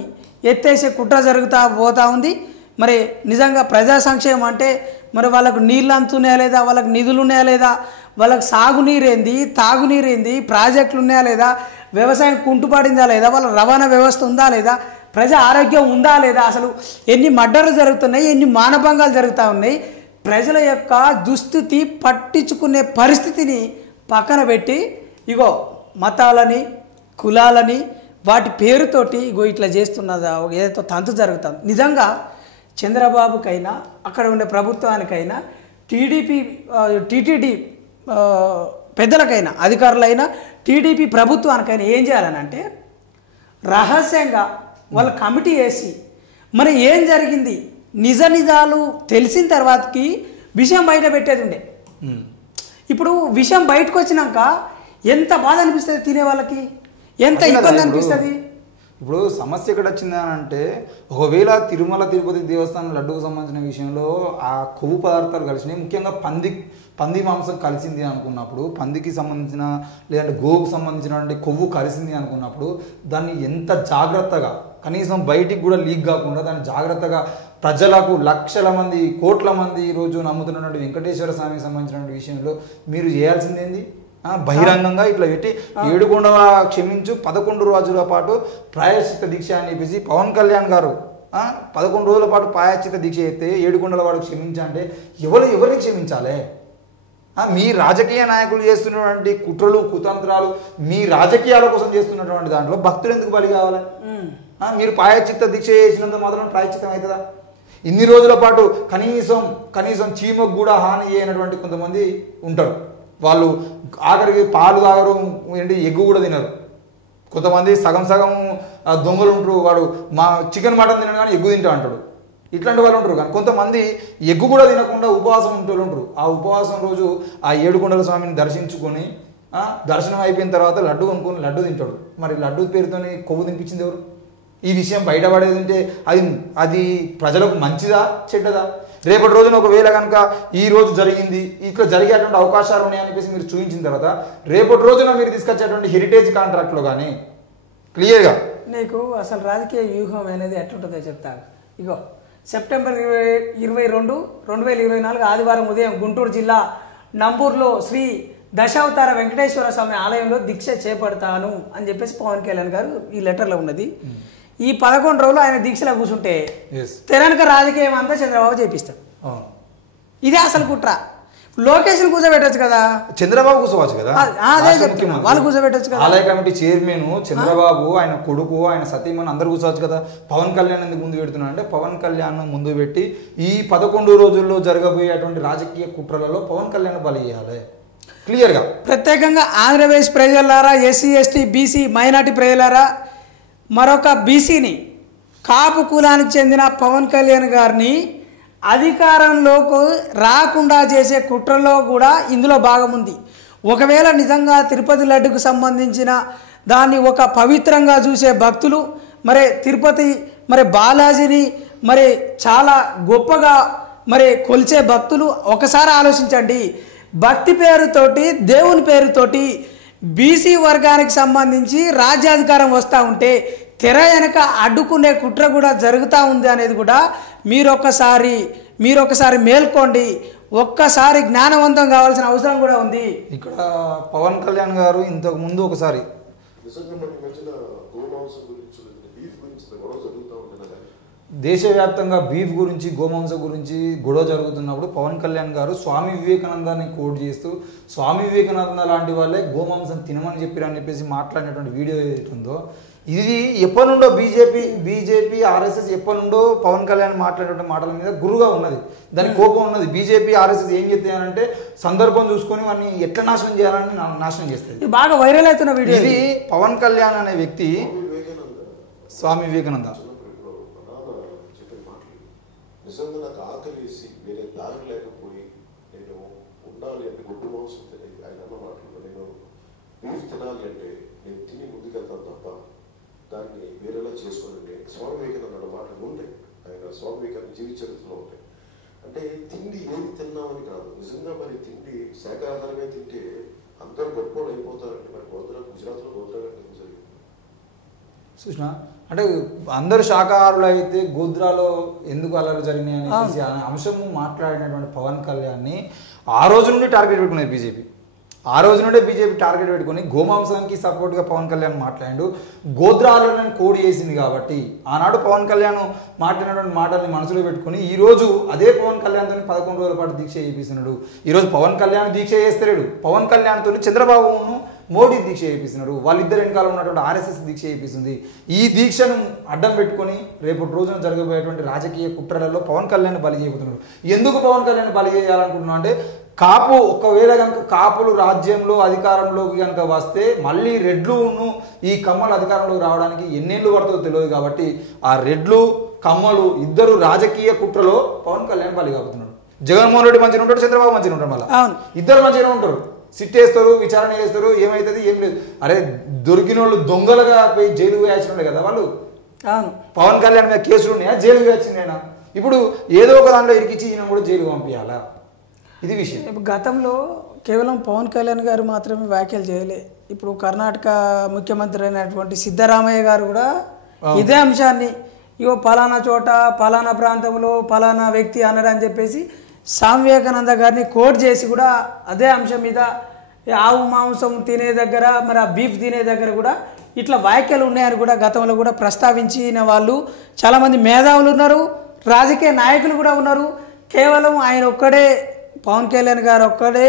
ఎత్తేసే కుట్ర పోతూ ఉంది. మరి నిజంగా ప్రజా సంక్షేమం అంటే మరి వాళ్ళకు నీళ్ళు అందుతున్నాయా లేదా, వాళ్ళకి నిధులు ఉన్నాయా లేదా, వాళ్ళకి సాగునీరేంది, తాగునీరేంది, ప్రాజెక్టులు ఉన్నాయా లేదా, వ్యవసాయం కుంటుపడిందా లేదా, వాళ్ళ రవాణా వ్యవస్థ ఉందా లేదా, ప్రజా ఆరోగ్యం ఉందా లేదా, అసలు ఎన్ని మర్డర్లు జరుగుతున్నాయి, ఎన్ని మానభంగాలు జరుగుతూ ఉన్నాయి, ప్రజల యొక్క దుస్థితి పట్టించుకునే పరిస్థితిని పక్కన పెట్టి ఇగో మతాలని కులాలని వాటి పేరుతోటి ఇగో ఇట్లా చేస్తున్నదా ఏదైతే తంతు జరుగుతుంది. నిజంగా చంద్రబాబుకైనా అక్కడ ఉండే ప్రభుత్వానికైనా టీటీడీ పెద్దలకైనా అధికారులైనా టీడీపీ ప్రభుత్వానికైనా ఏం చేయాలని అంటే రహస్యంగా వాళ్ళ కమిటీ వేసి మరి ఏం జరిగింది నిజాలు తెలిసిన తర్వాతకి విషయం బయట పెట్టేది ఉండే. ఇప్పుడు విషయం బయటకు వచ్చినాక ఎంత బాధ అనిపిస్తుంది, తినే వాళ్ళకి ఎంత ఇబ్బంది అనిపిస్తుంది. ఇప్పుడు సమస్య ఎక్కడ వచ్చింది అని అంటే ఒకవేళ తిరుమల తిరుపతి దేవస్థానం లడ్డుకు సంబంధించిన విషయంలో ఆ కొవ్వు పదార్థాలు కలిసినాయి, ముఖ్యంగా పంది మాంసం కలిసింది అనుకున్నప్పుడు, పందికి సంబంధించిన లేదంటే గోవుకు సంబంధించినటువంటి కొవ్వు కలిసింది అనుకున్నప్పుడు దాన్ని ఎంత జాగ్రత్తగా కనీసం బయటికి కూడా లీక్ కాకుండా దాన్ని జాగ్రత్తగా ప్రజలకు లక్షల మంది కోట్ల మంది ఈరోజు నమ్ముతున్నటువంటి వెంకటేశ్వర స్వామికి సంబంధించినటువంటి విషయంలో మీరు చేయాల్సిందేంది, బహిరంగంగా ఇట్లా పెట్టి 7 కొండల క్షమించు 11 రోజుల పాటు ప్రాయశ్చిత్త దీక్ష అని చెప్పేసి పవన్ కళ్యాణ్ గారు 11 రోజుల పాటు ప్రాయశ్చిత్త దీక్ష అయితే 7 కొండల వాడు క్షమించాలంటే ఎవరిని క్షమించాలి? మీ రాజకీయ నాయకులు చేస్తున్నటువంటి కుట్రలు కుతంత్రాలు, మీ రాజకీయాల కోసం చేస్తున్నటువంటి దాంట్లో భక్తులు ఎందుకు బలి కావాలి? మీరు ప్రాయశ్చిత్త దీక్ష చేసినంత మాత్రం ప్రాయశ్చిత్తం అవుతుందా? ఇన్ని రోజుల పాటు కనీసం చీమకు కూడా హాని చేయనటువంటి కొంతమంది ఉంటారు, వాళ్ళు ఆఖరికి పాలు తాగరు, ఏంటి ఎగ్గు కూడా తినరు. కొంతమంది సగం దొంగలు ఉంటారు, వాడు మా చికెన్ మటన్ తినడు కానీ ఎగ్గు తింటా అంటాడు. ఇట్లాంటి వాళ్ళు ఉంటారు. కానీ కొంతమంది ఎగ్గు కూడా తినకుండా ఉపవాసం ఉంటూ ఉంటారు. ఆ ఉపవాసం రోజు ఆ 7 కొండల స్వామిని దర్శించుకొని దర్శనం అయిపోయిన తర్వాత లడ్డు కొనుక్కొని లడ్డు తింటాడు. మరి లడ్డు పేరుతోని కొవ్వు తినిపించింది ఎవరు? ఈ విషయం బయటపడేది ఉంటే అది ప్రజలకు మంచిదా చెడ్డదా? రేపటి రోజున ఒకవేళ కనుక ఈ రోజు జరిగింది ఇట్లా జరిగేటువంటి అవకాశాలు ఉన్నాయని చెప్పేసి మీరు చూపించిన తర్వాత రేపటి రోజున మీరు తీసుకొచ్చేటువంటి హెరిటేజ్ కాంట్రాక్ట్లో కానీ క్లియర్గా నీకు అసలు రాజకీయ వ్యూహం అనేది ఎట్లుంటుందో చెప్తాను. ఇగో సెప్టెంబర్ 22, 2024 ఆదివారం ఉదయం గుంటూరు జిల్లా నంబూరులో శ్రీ దశావతార వెంకటేశ్వర స్వామి ఆలయంలో దీక్ష చేపడతాను అని చెప్పేసి పవన్ కళ్యాణ్ గారు ఈ లెటర్లో ఉన్నది. ఈ 11 రోజులు ఆయన దీక్షలో కూర్చుంటే తెలంగాణ రాజకీయం అంతా చంద్రబాబు చేపిస్తాడు. ఇదే అసలు కుట్ర. లోకేష్ని కూర్చోబెట్టచ్చు కదా, చంద్రబాబు కూర్చోవచ్చు కదా, అదే చెప్తున్నా, వాళ్ళు కూర్చోబెట్టచ్చు కదా. ఆలయ కమిటీ చైర్మన్ చంద్రబాబు, ఆయన కొడుకు, ఆయన సతీమణి అందరు కూర్చోవచ్చు కదా. పవన్ కళ్యాణ్ ఎందుకు ముందు పెడుతున్నా అంటే పవన్ కళ్యాణ్ ముందు పెట్టి ఈ 11 రోజుల్లో జరగబోయేటువంటి రాజకీయ కుట్రలలో పవన్ కళ్యాణ్ బలి చేయాలి క్లియర్గా. ప్రత్యేకంగా ఆంధ్రప్రదేశ్ ప్రజలారా, ఎస్సీ ఎస్టీ బీసీ మైనార్టీ ప్రజలారా, మరొక బీసీని కాపు కులానికి చెందిన పవన్ కళ్యాణ్ గారిని అధికారంలోకి రాకుండా చేసే కుట్రలో కూడా ఇందులో భాగం ఉంది. ఒకవేళ నిజంగా తిరుపతి లడ్డుకు సంబంధించిన దాన్ని ఒక పవిత్రంగా చూసే భక్తులు, మరి తిరుపతి బాలాజీని చాలా గొప్పగా కొలిచే భక్తులు ఒకసారి ఆలోచించండి. భక్తి పేరుతోటి, దేవుని పేరుతోటి బీసీ వర్గానికి సంబంధించి రాజ్యాధికారం వస్తూ ఉంటే తెర వెనక అడ్డుకునే కుట్ర కూడా జరుగుతూ ఉంది అనేది కూడా మీరొకసారి మేల్కోండి. ఒక్కసారి జ్ఞానవంతం కావాల్సిన అవసరం కూడా ఉంది. ఇక్కడ పవన్ కళ్యాణ్ గారు ఇంతకు ముందు ఒకసారి దేశవ్యాప్తంగా బీఫ్ గురించి, గోమాంసం గురించి గొడవ జరుగుతున్నప్పుడు పవన్ కళ్యాణ్ గారు స్వామి వివేకానందాన్ని కోట్ చేస్తూ స్వామి వివేకానంద లాంటి వాళ్ళే గోమాంసం తినమని చెప్పారని చెప్పేసి మాట్లాడినటువంటి వీడియో ఏదైతే ఉందో, ఇది ఎప్పటి నుండో బీజేపీ ఆర్ఎస్ఎస్ ఎప్పటి నుండో పవన్ కళ్యాణ్ మాట్లాడేటువంటి మాటల మీద గురుగా ఉన్నది, దానికి కోపం ఉన్నది. బీజేపీ ఆర్ఎస్ఎస్ ఏం చెప్తాయంటే సందర్భం చూసుకొని వాడిని ఎట్లా నాశనం చేయాలని నాశనం చేస్తుంది. బాగా వైరల్ అవుతున్న వీడియో ఇది. పవన్ కళ్యాణ్ అనే వ్యక్తి స్వామి వివేకానంద నిజంగా నాకు ఆకలిసి వేరే దారి లేకపోయి నేను ఉండాలి అంటే గుడ్డు మాంసం తినేది ఆయన అన్న మాటలు, నేను బీఫ్ తినాలి అంటే నేను తిని ముందుకెళ్తాను తప్ప దాన్ని వేరేలా చేసుకోనండి. స్వామి వివేకానంద మాటలు ఉంటాయి, ఆయన స్వామి వివేకానంద జీవిత చరిత్రలో ఉంటాయి. అంటే తిండి ఏది తిన్నామని కాదు, నిజంగా మరి తిండి శాఖాహారంగా తింటే అందరూ గొప్పలు అయిపోతారంటే మరి గుజరాత్లో గోద్రా జరిగింది చూసినా. అంటే అందరు శాకాహారులు అయితే గోద్రాలో ఎందుకు అల్లరి జరిగినాయి అనేసి అంశము మాట్లాడినటువంటి పవన్ కళ్యాణ్ని ఆ రోజు నుండి టార్గెట్ పెట్టుకునేది బీజేపీ. ఆ రోజు నుండే బీజేపీ టార్గెట్ పెట్టుకుని గోమాంసానికి సపోర్ట్గా పవన్ కళ్యాణ్ మాట్లాడాడు. గోద్రాలను కోడి చేసింది కాబట్టి ఆనాడు పవన్ కళ్యాణ్ మాట్లాడినటువంటి మాటల్ని మనసులో పెట్టుకుని ఈరోజు అదే పవన్ కళ్యాణ్తో 11 రోజుల పాటు దీక్ష చేపిస్తున్నాడు. ఈరోజు పవన్ కళ్యాణ్ దీక్ష చేస్తలేడు, పవన్ కళ్యాణ్తో చంద్రబాబును మోడీ దీక్ష చేపిస్తున్నాడు. వాళ్ళిద్దరు వెనకాల ఉన్నటువంటి ఆర్ఎస్ఎస్ దీక్ష చేపిస్తుంది. ఈ దీక్షను అడ్డం పెట్టుకొని రేపటి రోజున జరగబోయేటువంటి రాజకీయ కుట్రలలో పవన్ కళ్యాణ్ బలి చేయబోతున్నాడు. ఎందుకు పవన్ కళ్యాణ్ బలి చేయాలనుకుంటున్నాం అంటే కాపు ఒకవేళ కనుక కాపులు రాజ్యంలో అధికారంలోకి కనుక వస్తే మళ్ళీ రెడ్లును ఈ కమ్మలు అధికారంలోకి రావడానికి ఎన్నేళ్ళు పడుతుందో తెలియదు. కాబట్టి ఆ రెడ్లు కమ్మలు ఇద్దరు రాజకీయ కుట్రలో పవన్ కళ్యాణ్ బలి కాబోతున్నాడు. జగన్మోహన్ రెడ్డి మంచిగా ఉంటాడు, చంద్రబాబు మంచిగా ఉంటాడు, మళ్ళీ ఇద్దరు మంచిగా ఉంటారు. సిట్ వేస్తారు, విచారణ చేస్తారు, ఏమవుతుంది ఏం లేదు. అరే దొరికిన వాళ్ళు దొంగలుగా పోయి జైలు వేయాల్సిండే కదా వాళ్ళు. పవన్ కళ్యాణ్ మీద కేసులు ఉన్నాయా, జైలు వేయాల్సిందేనా? ఇప్పుడు ఏదో ఒక దాంట్లో ఇరికిచ్చి ఈయన కూడా జైలు పంపించాలా? ఇది విషయం. ఇప్పుడు గతంలో కేవలం పవన్ కళ్యాణ్ గారు మాత్రమే వ్యాఖ్యలు చేయలే. ఇప్పుడు కర్ణాటక ముఖ్యమంత్రి అయినటువంటి సిద్ధరామయ్య గారు కూడా ఇదే అంశాన్ని ఇగో పలానా చోట పలానా ప్రాంతంలో పలానా వ్యక్తి అన్నాడు అని చెప్పేసి స్వామి వివేకానంద గారిని కోట్ చేసి కూడా అదే అంశం మీద ఆవు మాంసం తినే దగ్గర మరి ఆ బీఫ్ తినే దగ్గర కూడా ఇట్లా వ్యాఖ్యలు ఉన్నాయని కూడా గతంలో కూడా ప్రస్తావించిన వాళ్ళు చాలామంది మేధావులు ఉన్నారు, రాజకీయ నాయకులు కూడా ఉన్నారు. కేవలం ఆయన ఒక్కడే పవన్ కళ్యాణ్ గారు ఒక్కడే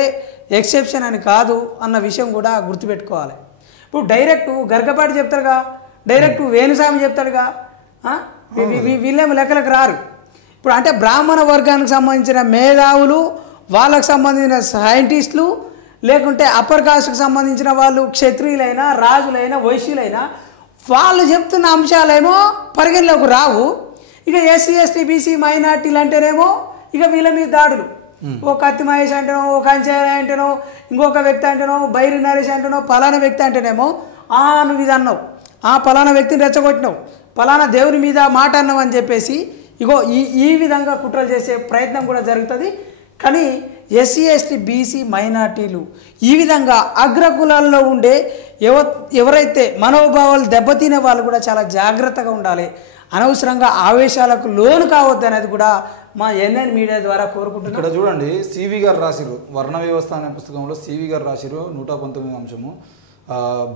ఎక్సెప్షన్ అని కాదు అన్న విషయం కూడా గుర్తుపెట్టుకోవాలి. ఇప్పుడు డైరెక్ట్ గర్గపాటి చెప్తాడుగా, డైరెక్ట్ వేణుస్వామి చెప్తాడుగా, వీళ్ళేమో లెక్కలకు రారు. ఇప్పుడు అంటే బ్రాహ్మణ వర్గానికి సంబంధించిన మేధావులు, వాళ్ళకు సంబంధించిన సైంటిస్టులు, లేకుంటే అప్పర్ కాస్ట్కి సంబంధించిన వాళ్ళు క్షత్రియులైనా రాజులైనా వైశ్యులైనా వాళ్ళు చెప్తున్న అంశాలేమో పరిగణలోకి రావు. ఇక ఎస్సీ ఎస్టీ బీసీ మైనార్టీలు అంటేనేమో ఇక వీళ్ళ మీద దాడులు. ఓ కత్తి మహేష్ అంటేనో, ఓ కంచాయ అంటేనో, ఇంకొక వ్యక్తి అంటేనో, బైరి నరేష్ అంటేనో, పలానా వ్యక్తి అంటేనేమో నువ్వు ఇది అన్నావు, పలానా వ్యక్తిని రెచ్చగొట్టినావు, పలానా దేవుని మీద మాట అన్నామని చెప్పేసి ఇగో ఈ విధంగా కుట్రలు చేసే ప్రయత్నం కూడా జరుగుతుంది. కానీ ఎస్సీ ఎస్టీ బీసీ మైనార్టీలు ఈ విధంగా అగ్రకులాల్లో ఉండే ఎవరైతే మనోభావాలు దెబ్బతినే వాళ్ళు కూడా చాలా జాగ్రత్తగా ఉండాలి, అనవసరంగా ఆవేశాలకు లోను కావద్దు అనేది కూడా మా ఎన్ఎన్ మీడియా ద్వారా కోరుకుంటున్నాం. ఇక్కడ చూడండి, సివి గారు రాసిరు, వర్ణ వ్యవస్థ అనే పుస్తకంలో సివి గారు రాసిరు 119 అంశము,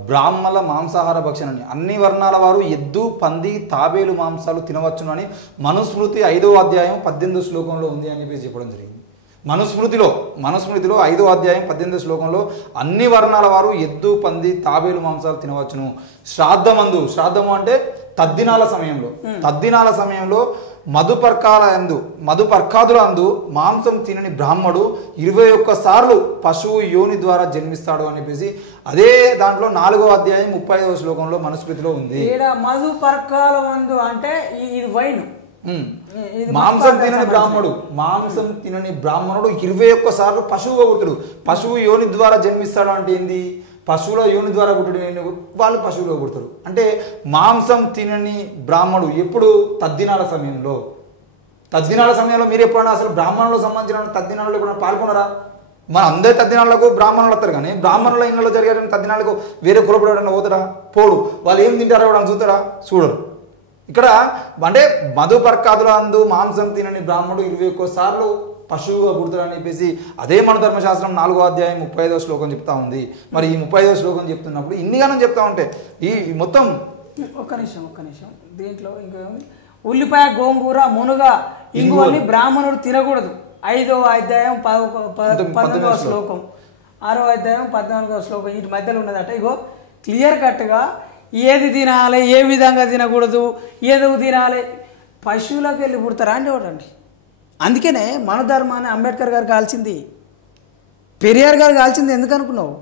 బ్రాహ్మల మాంసాహార భక్షణని అన్ని వర్ణాల వారు ఎద్దు పంది తాబేలు మాంసాలు తినవచ్చును అని మనుస్మృతి 5వ అధ్యాయం 18వ శ్లోకంలో ఉంది అని చెప్పేసి చెప్పడం జరిగింది. మనుస్మృతిలో 5వ అధ్యాయం 18వ శ్లోకంలో అన్ని వర్ణాల వారు ఎద్దు పంది తాబేలు మాంసాలు తినవచ్చును. శ్రాద్ధము అంటే తద్దినాల సమయంలో మధుపర్కాదుల అందు మాంసం తినని బ్రాహ్మడు 21 సార్లు పశువు యోని ద్వారా జన్మిస్తాడు అని చెప్పేసి అదే దాంట్లో 4వ అధ్యాయం 35వ శ్లోకంలో మనుస్మృతిలో ఉంది. మధుపర్కాల మందు అంటే ఇది వైన్. మాంసం తినని బ్రాహ్మణుడు 21 సార్లు పశువుగా పుడతాడు. పశువు యోని ద్వారా జన్మిస్తాడు అంటే ఏంది? పశువుల యోని ద్వారా పుట్టడు, వాళ్ళు పశువులో పుడతారు. అంటే మాంసం తినని బ్రాహ్మడు ఎప్పుడు? తద్దినాల సమయంలో మీరు ఎప్పుడైనా అసలు బ్రాహ్మణులకు సంబంధించిన తద్దినాలలో ఎప్పుడైనా పాల్గొనరా? మన అందరి తద్దినాలకు బ్రాహ్మణులు వస్తారు, కానీ బ్రాహ్మణుల ఇళ్ళలో జరిగే తద్దినాలకు వేరే కులపడేవాడన్నా పోతారా? పోడు. వాళ్ళు ఏం తింటారో కూడా చూస్తారా? చూడరు. ఇక్కడ అంటే మధుపర్కాదుల అందు మాంసం తినని బ్రాహ్మడు 21 సార్లు పశువుగా పుడతాడని చెప్పేసి అదే మన ధర్మశాస్త్రం 4వ అధ్యాయం 35వ శ్లోకం చెప్తా ఉంది. మరి ఈ 35వ శ్లోకం చెప్తున్నప్పుడు ఇన్నిగానం చెప్తా ఉంటే ఈ మొత్తం ఒక్క నిమిషం దీంట్లో ఇంకా ఉల్లిపాయ గోంగూర మునుగ ఇంగువల్ని బ్రాహ్మణుడు తినకూడదు. 5వ అధ్యాయం 19వ శ్లోకం, 6వ అధ్యాయం 14వ శ్లోకం వీటి మధ్యలో ఉన్నదట. ఇగో క్లియర్ కట్గా ఏది తినాలి, ఏ విధంగా తినకూడదు, ఏదో తినాలి. పశువులకు వెళ్ళి పుడతారా అండి ఒకటండి. అందుకనే మన ధర్మాన్ని అంబేద్కర్ గారు కాల్చింది, పెరియార్ గారు కాల్చింది. ఎందుకు అనుకున్నావు?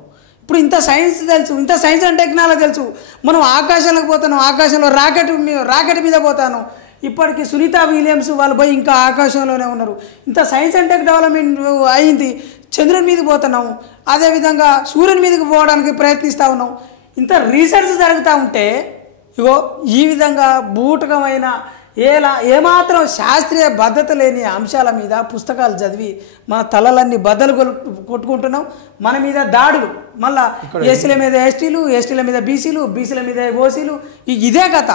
ఇప్పుడు ఇంత సైన్స్ తెలుసు, ఇంత సైన్స్ అండ్ టెక్నాలజీ తెలుసు. మనం ఆకాశంలోకి పోతాను, ఆకాశంలో రాకెట్ మీద పోతాను. ఇప్పటికీ సునీత విలియమ్స్ వాళ్ళు పోయి ఇంకా ఆకాశంలోనే ఉన్నారు. ఇంత సైన్స్ అండ్ టెక్ డెవలప్మెంట్ అయింది. చంద్రుని మీదకి పోతున్నాం, అదేవిధంగా సూర్యుని మీదకి పోవడానికి ప్రయత్నిస్తూ ఉన్నాం. ఇంత రీసెర్చ్ జరుగుతూ ఉంటే ఇగో ఈ విధంగా బూటకమైన ఏమాత్రం శాస్త్రీయ భద్రత లేని అంశాల మీద పుస్తకాలు చదివి మన తలలన్నీ బద్దలు కొట్టుకుంటున్నాం. మన మీద దాడులు, మళ్ళా ఎస్సీల మీద ఎస్టీల మీద బీసీల మీద ఓసీలు, ఇదే కథ.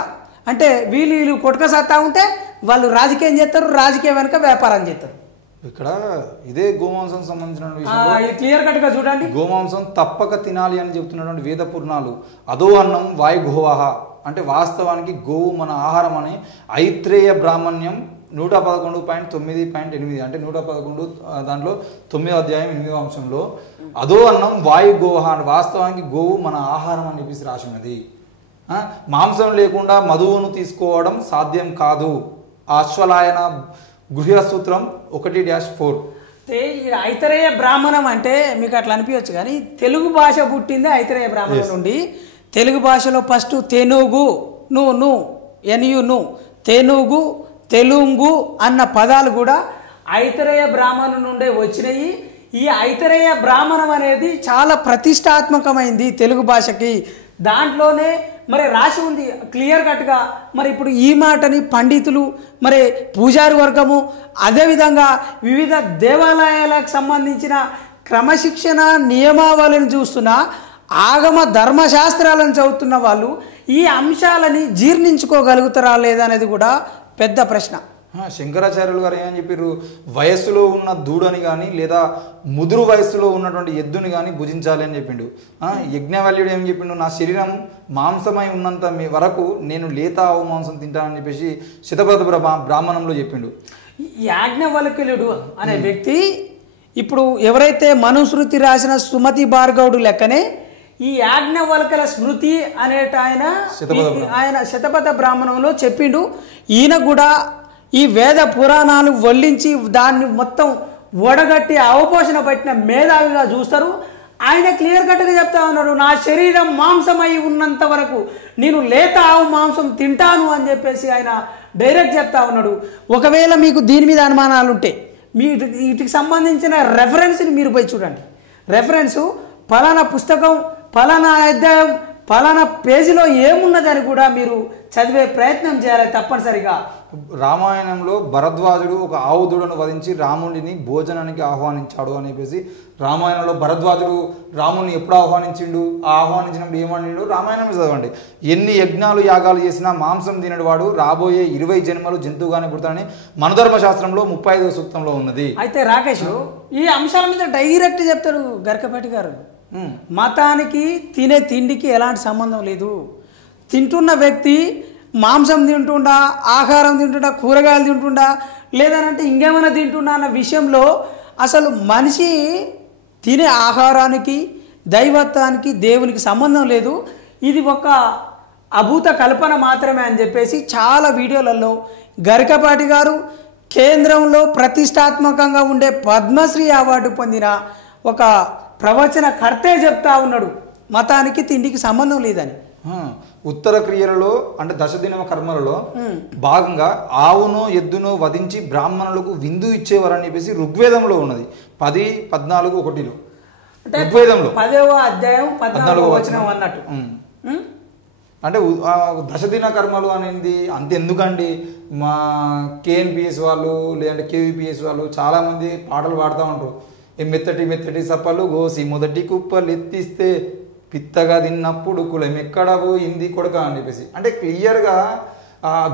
అంటే వీళ్ళు కొట్టుకసత్తా ఉంటే వాళ్ళు రాజకీయం చేస్తారు, రాజకీయం వెనుక వ్యాపారం చేస్తారు. ఇక్కడ ఇదే గోమాంసం సంబంధించిన క్లియర్ కట్గా చూడండి. గోమాంసం తప్పక తినాలి అని చెప్తున్నటువంటి వేద పురాణాలు అదో అన్నం వాయుగోవాహ అంటే వాస్తవానికి గోవు మన ఆహారం అని ఐత్రేయ బ్రాహ్మణ్యం 111.9.8 అంటే 111 దాంట్లో 9వ అధ్యాయం 8వ అంశంలో అదో అన్నం వాయు గోవహ అంటే వాస్తవానికి గోవు మన ఆహారం అని చెప్పేసి రాసినది. మాంసం లేకుండా మధువును తీసుకోవడం సాధ్యం కాదు. అశ్వలాయన గృహ సూత్రం 1-4. ఐతరేయ బ్రాహ్మణం అంటే మీకు అట్లా అనిపించచ్చు, కానీ తెలుగు భాష పుట్టిందే ఐతరేయ బ్రాహ్మణం నుండి. తెలుగు భాషలో ఫస్ట్ తెనుగు తెనుగు తెలుగు అన్న పదాలు కూడా ఐతరేయ బ్రాహ్మణం నుండే వచ్చినాయి. ఈ ఐతరేయ బ్రాహ్మణం అనేది చాలా ప్రతిష్టాత్మకమైంది తెలుగు భాషకి. దాంట్లోనే మరి రాసి ఉంది క్లియర్ కట్గా. మరి ఇప్పుడు ఈ మాటని పండితులు, మరి పూజారి వర్గము, అదేవిధంగా వివిధ దేవాలయాలకు సంబంధించిన క్రమశిక్షణ నియమావళిని చూస్తున్న ఆగమ ధర్మశాస్త్రాలను చదువుతున్న వాళ్ళు ఈ అంశాలని జీర్ణించుకోగలుగుతారా లేదా అనేది కూడా పెద్ద ప్రశ్న. శంకరాచార్యులు గారు ఏమని చెప్పారు? వయస్సులో ఉన్న దూడని కానీ లేదా ముదురు వయస్సులో ఉన్నటువంటి ఎద్దుని కానీ భుజించాలి అని చెప్పిండు. యజ్ఞవల్యుడు ఏం చెప్పిండు? నా శరీరం మాంసమై ఉన్నంత వరకు నేను లేత ఆవు మాంసం తింటానని చెప్పేసి శతపథ బ్రాహ్మణంలో చెప్పిండు. యాజ్ఞవల్క్యుడు అనే వ్యక్తి ఇప్పుడు ఎవరైతే మనుస్మృతి రాసిన సుమతి భార్గవుడు లెక్కనే ఈ యాజ్ఞవల్కల స్మృతి అనేట ఆయన శతపథ బ్రాహ్మణంలో చెప్పిండు. ఈయన కూడా ఈ వేద పురాణాలు వల్లించి దాన్ని మొత్తం ఒడగట్టి అవపోషణ పట్టిన మేధావిగా చూస్తారు. ఆయన క్లియర్ కట్గా చెప్తా ఉన్నాడు, నా శరీరం మాంసమై ఉన్నంత వరకు నేను లేత ఆవు మాంసం తింటాను అని చెప్పేసి ఆయన డైరెక్ట్ చెప్తా ఉన్నాడు. ఒకవేళ మీకు దీని మీద అనుమానాలు ఉంటే వీటికి సంబంధించిన రెఫరెన్స్ని మీరు పోయి చూడండి. రెఫరెన్సు ఫలానా పుస్తకం, ఫలానా అధ్యాయం, పలానా పేజీలో ఏమున్నదని కూడా మీరు చదివే ప్రయత్నం చేయాలి తప్పనిసరిగా. రామాయణంలో భరద్వాజుడు ఒక ఆవు దూడను వధించి రాముడిని భోజనానికి ఆహ్వానించాడు అని చెప్పేసి రామాయణంలో భరద్వాజుడు రాముడిని ఎప్పుడు ఆహ్వానించిండు, ఆ ఆహ్వానించినప్పుడు ఏమన్నాడు రామాయణం చదవండి. ఎన్ని యజ్ఞాలు యాగాలు చేసినా మాంసం తినడు వాడు రాబోయే 20 జన్మలు జంతువుగానే పుడతాడని మనధర్మ శాస్త్రంలో 35వ సూక్తంలో ఉన్నది. అయితే రాకేష్ ఈ అంశాల మీద డైరెక్ట్ చెప్తాడు గరికపాటి గారు. మతానికి తినే తిండికి ఎలాంటి సంబంధం లేదు. తింటున్న వ్యక్తి మాంసం తింటుండా, ఆహారం తింటుండా, కూరగాయలు తింటుండా, లేదనంటే ఇంకేమైనా తింటుండా అన్న విషయంలో అసలు మనిషి తినే ఆహారానికి దైవత్వానికి దేవునికి సంబంధం లేదు. ఇది ఒక అభూత కల్పన మాత్రమే అని చెప్పేసి చాలా వీడియోలలో గరికపాటి గారు కేంద్రంలో ప్రతిష్టాత్మకంగా ఉండే పద్మశ్రీ అవార్డు పొందిన ఒక ప్రవచనకర్తే చెప్తా ఉన్నాడు మతానికి తిండికి సంబంధం లేదని. ఉత్తర క్రియలలో అంటే దశదిన కర్మలలో భాగంగా ఆవునో ఎద్దునో వధించి బ్రాహ్మణులకు విందు ఇచ్చేవారని చెప్పేసి ఋగ్వేదంలో ఉన్నది 10:14 ఋగ్వేదంలో 10వ అధ్యాయం 14వ వచనం అన్నట్టు. అంటే దశదిన కర్మలు అనేది అంతెందుకండి, మా కేఎన్పిఎస్ వాళ్ళు లేదంటే కేవీపీఎస్ వాళ్ళు చాలామంది పాటలు పాడుతూ ఉంటారు. మెత్తటి మెత్తటి సప్పలు గోసి మొదటి కుప్పలు ఎత్తిస్తే పిత్తగా తిన్నప్పుడు కులం ఎక్కడ పోయింది కొడక అని చెప్పేసి అంటే క్లియర్గా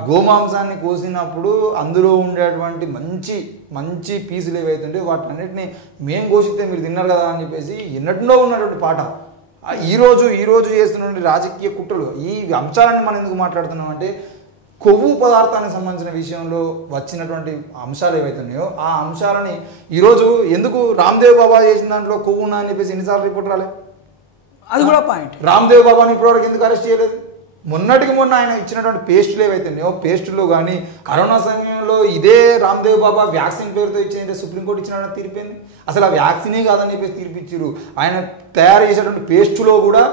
గోమాంసాన్ని కోసినప్పుడు అందులో ఉండేటువంటి మంచి మంచి పీసులు ఏవైతుంటే వాటినన్నిటిని మేము కోసిస్తే మీరు తిన్నారు కదా అని చెప్పేసి ఎన్నట్లో ఉన్నటువంటి పాట. ఈరోజు చేస్తున్నటువంటి రాజకీయ కుట్రలు ఈ అంశాలను మనం ఎందుకు మాట్లాడుతున్నాం అంటే కొవ్వు పదార్థానికి సంబంధించిన విషయంలో వచ్చినటువంటి అంశాలు ఏవైతే ఉన్నాయో ఆ అంశాలని ఈరోజు ఎందుకు రామ్దేవ్ బాబా చేసిన దాంట్లో కొవ్వు ఉన్నా అని చెప్పేసి ఎన్నిసార్లు రిపోర్ట్ రాలేదు, అది కూడా పాయింట్. రామ్దేవ్ బాబాని ఇప్పటివరకు ఎందుకు అరెస్ట్ చేయలేదు? మొన్నటికి మొన్న ఆయన ఇచ్చినటువంటి పేస్టులు ఏవైతే ఉన్నాయో పేస్టులో కానీ కరోనా సమయంలో ఇదే రామ్దేవ్ బాబా వ్యాక్సిన్ పేరుతో ఇచ్చిందంటే సుప్రీంకోర్టు ఇచ్చిన తీర్పింది అసలు ఆ వ్యాక్సినే కాదని చెప్పేసి తీర్పిచ్చారు. ఆయన తయారు చేసేటువంటి పేస్టులో కూడా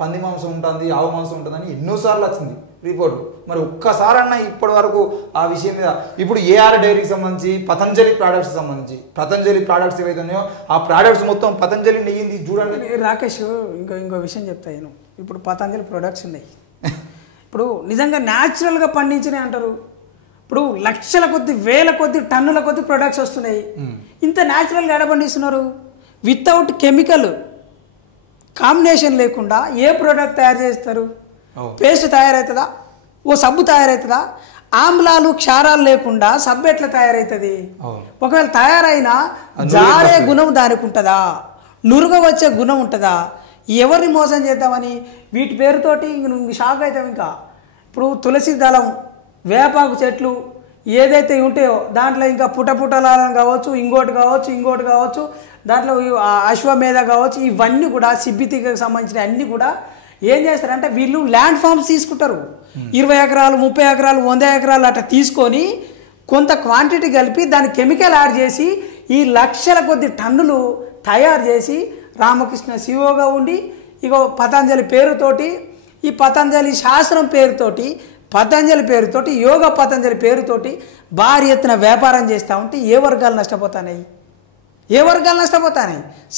పంది మాంసం ఉంటుంది, ఆవు మాంసం ఉంటుందని ఎన్నోసార్లు వచ్చింది రిపోర్టు. మరి ఒక్కసారన్నా ఇప్పటి వరకు ఆ విషయం మీద ఇప్పుడు ఏఆర్ డైరీకి సంబంధించి పతంజలి ప్రోడక్ట్స్ సంబంధించి పతంజలి ప్రోడక్ట్స్ ఏవైతే ఉన్నాయో ఆ ప్రోడక్ట్స్ మొత్తం పతంజలి నెయ్యింది చూడండి. రాకేష్ ఇంకో విషయం చెప్తాను. ఇప్పుడు పతంజలి ప్రొడక్ట్స్ ఉన్నాయి, ఇప్పుడు నిజంగా న్యాచురల్గా పండించినాయి అంటారు. ఇప్పుడు లక్షల కొద్ది వేల కొద్ది టన్నుల కొద్ది ప్రొడక్ట్స్ వస్తున్నాయి. ఇంత న్యాచురల్గా ఎడ పండిస్తున్నారు? వితౌట్ కెమికల్ కాంబినేషన్ లేకుండా ఏ ప్రోడక్ట్ తయారు చేస్తారు? పేస్ట్ తయారవుతుందా? ఓ సబ్బు తయారవుతుందా? ఆమ్లాలు క్షారాలు లేకుండా సబ్బు ఎట్లా తయారవుతుంది? ఒకవేళ తయారైనా జారే గుణం దానికి ఉంటుందా? నురుగ వచ్చే గుణం ఉంటుందా? ఎవరిని మోసం చేద్దామని వీటి పేరుతోటి ఇంక షాక్ అవుతాం. ఇంకా ఇప్పుడు తులసి దళం, వేపాకు చెట్లు ఏదైతే ఉంటాయో దాంట్లో ఇంకా పుటపుటలాలం కావచ్చు, ఇంకోటి కావచ్చు, దాంట్లో అశ్వమేధ కావచ్చు, ఇవన్నీ కూడా సిబ్బితికి సంబంధించిన అన్నీ కూడా ఏం చేస్తారంటే వీళ్ళు ల్యాండ్ ఫార్మ్స్ తీసుకుంటారు. 20 ఎకరాలు 30 ఎకరాలు 100 ఎకరాలు అట్లా తీసుకొని కొంత క్వాంటిటీ కలిపి దాన్ని కెమికల్ యాడ్ చేసి ఈ లక్షల కొద్ది టన్నులు తయారు చేసి రామకృష్ణ శివోగా ఉండి ఇగో పతంజలి పేరుతోటి ఈ పతంజలి శాస్త్రం పేరుతోటి పతంజలి పేరుతోటి యోగ పతంజలి పేరుతోటి భారీ ఎత్తున వ్యాపారం చేస్తూ ఉంటే ఏ వర్గాలు నష్టపోతాయి?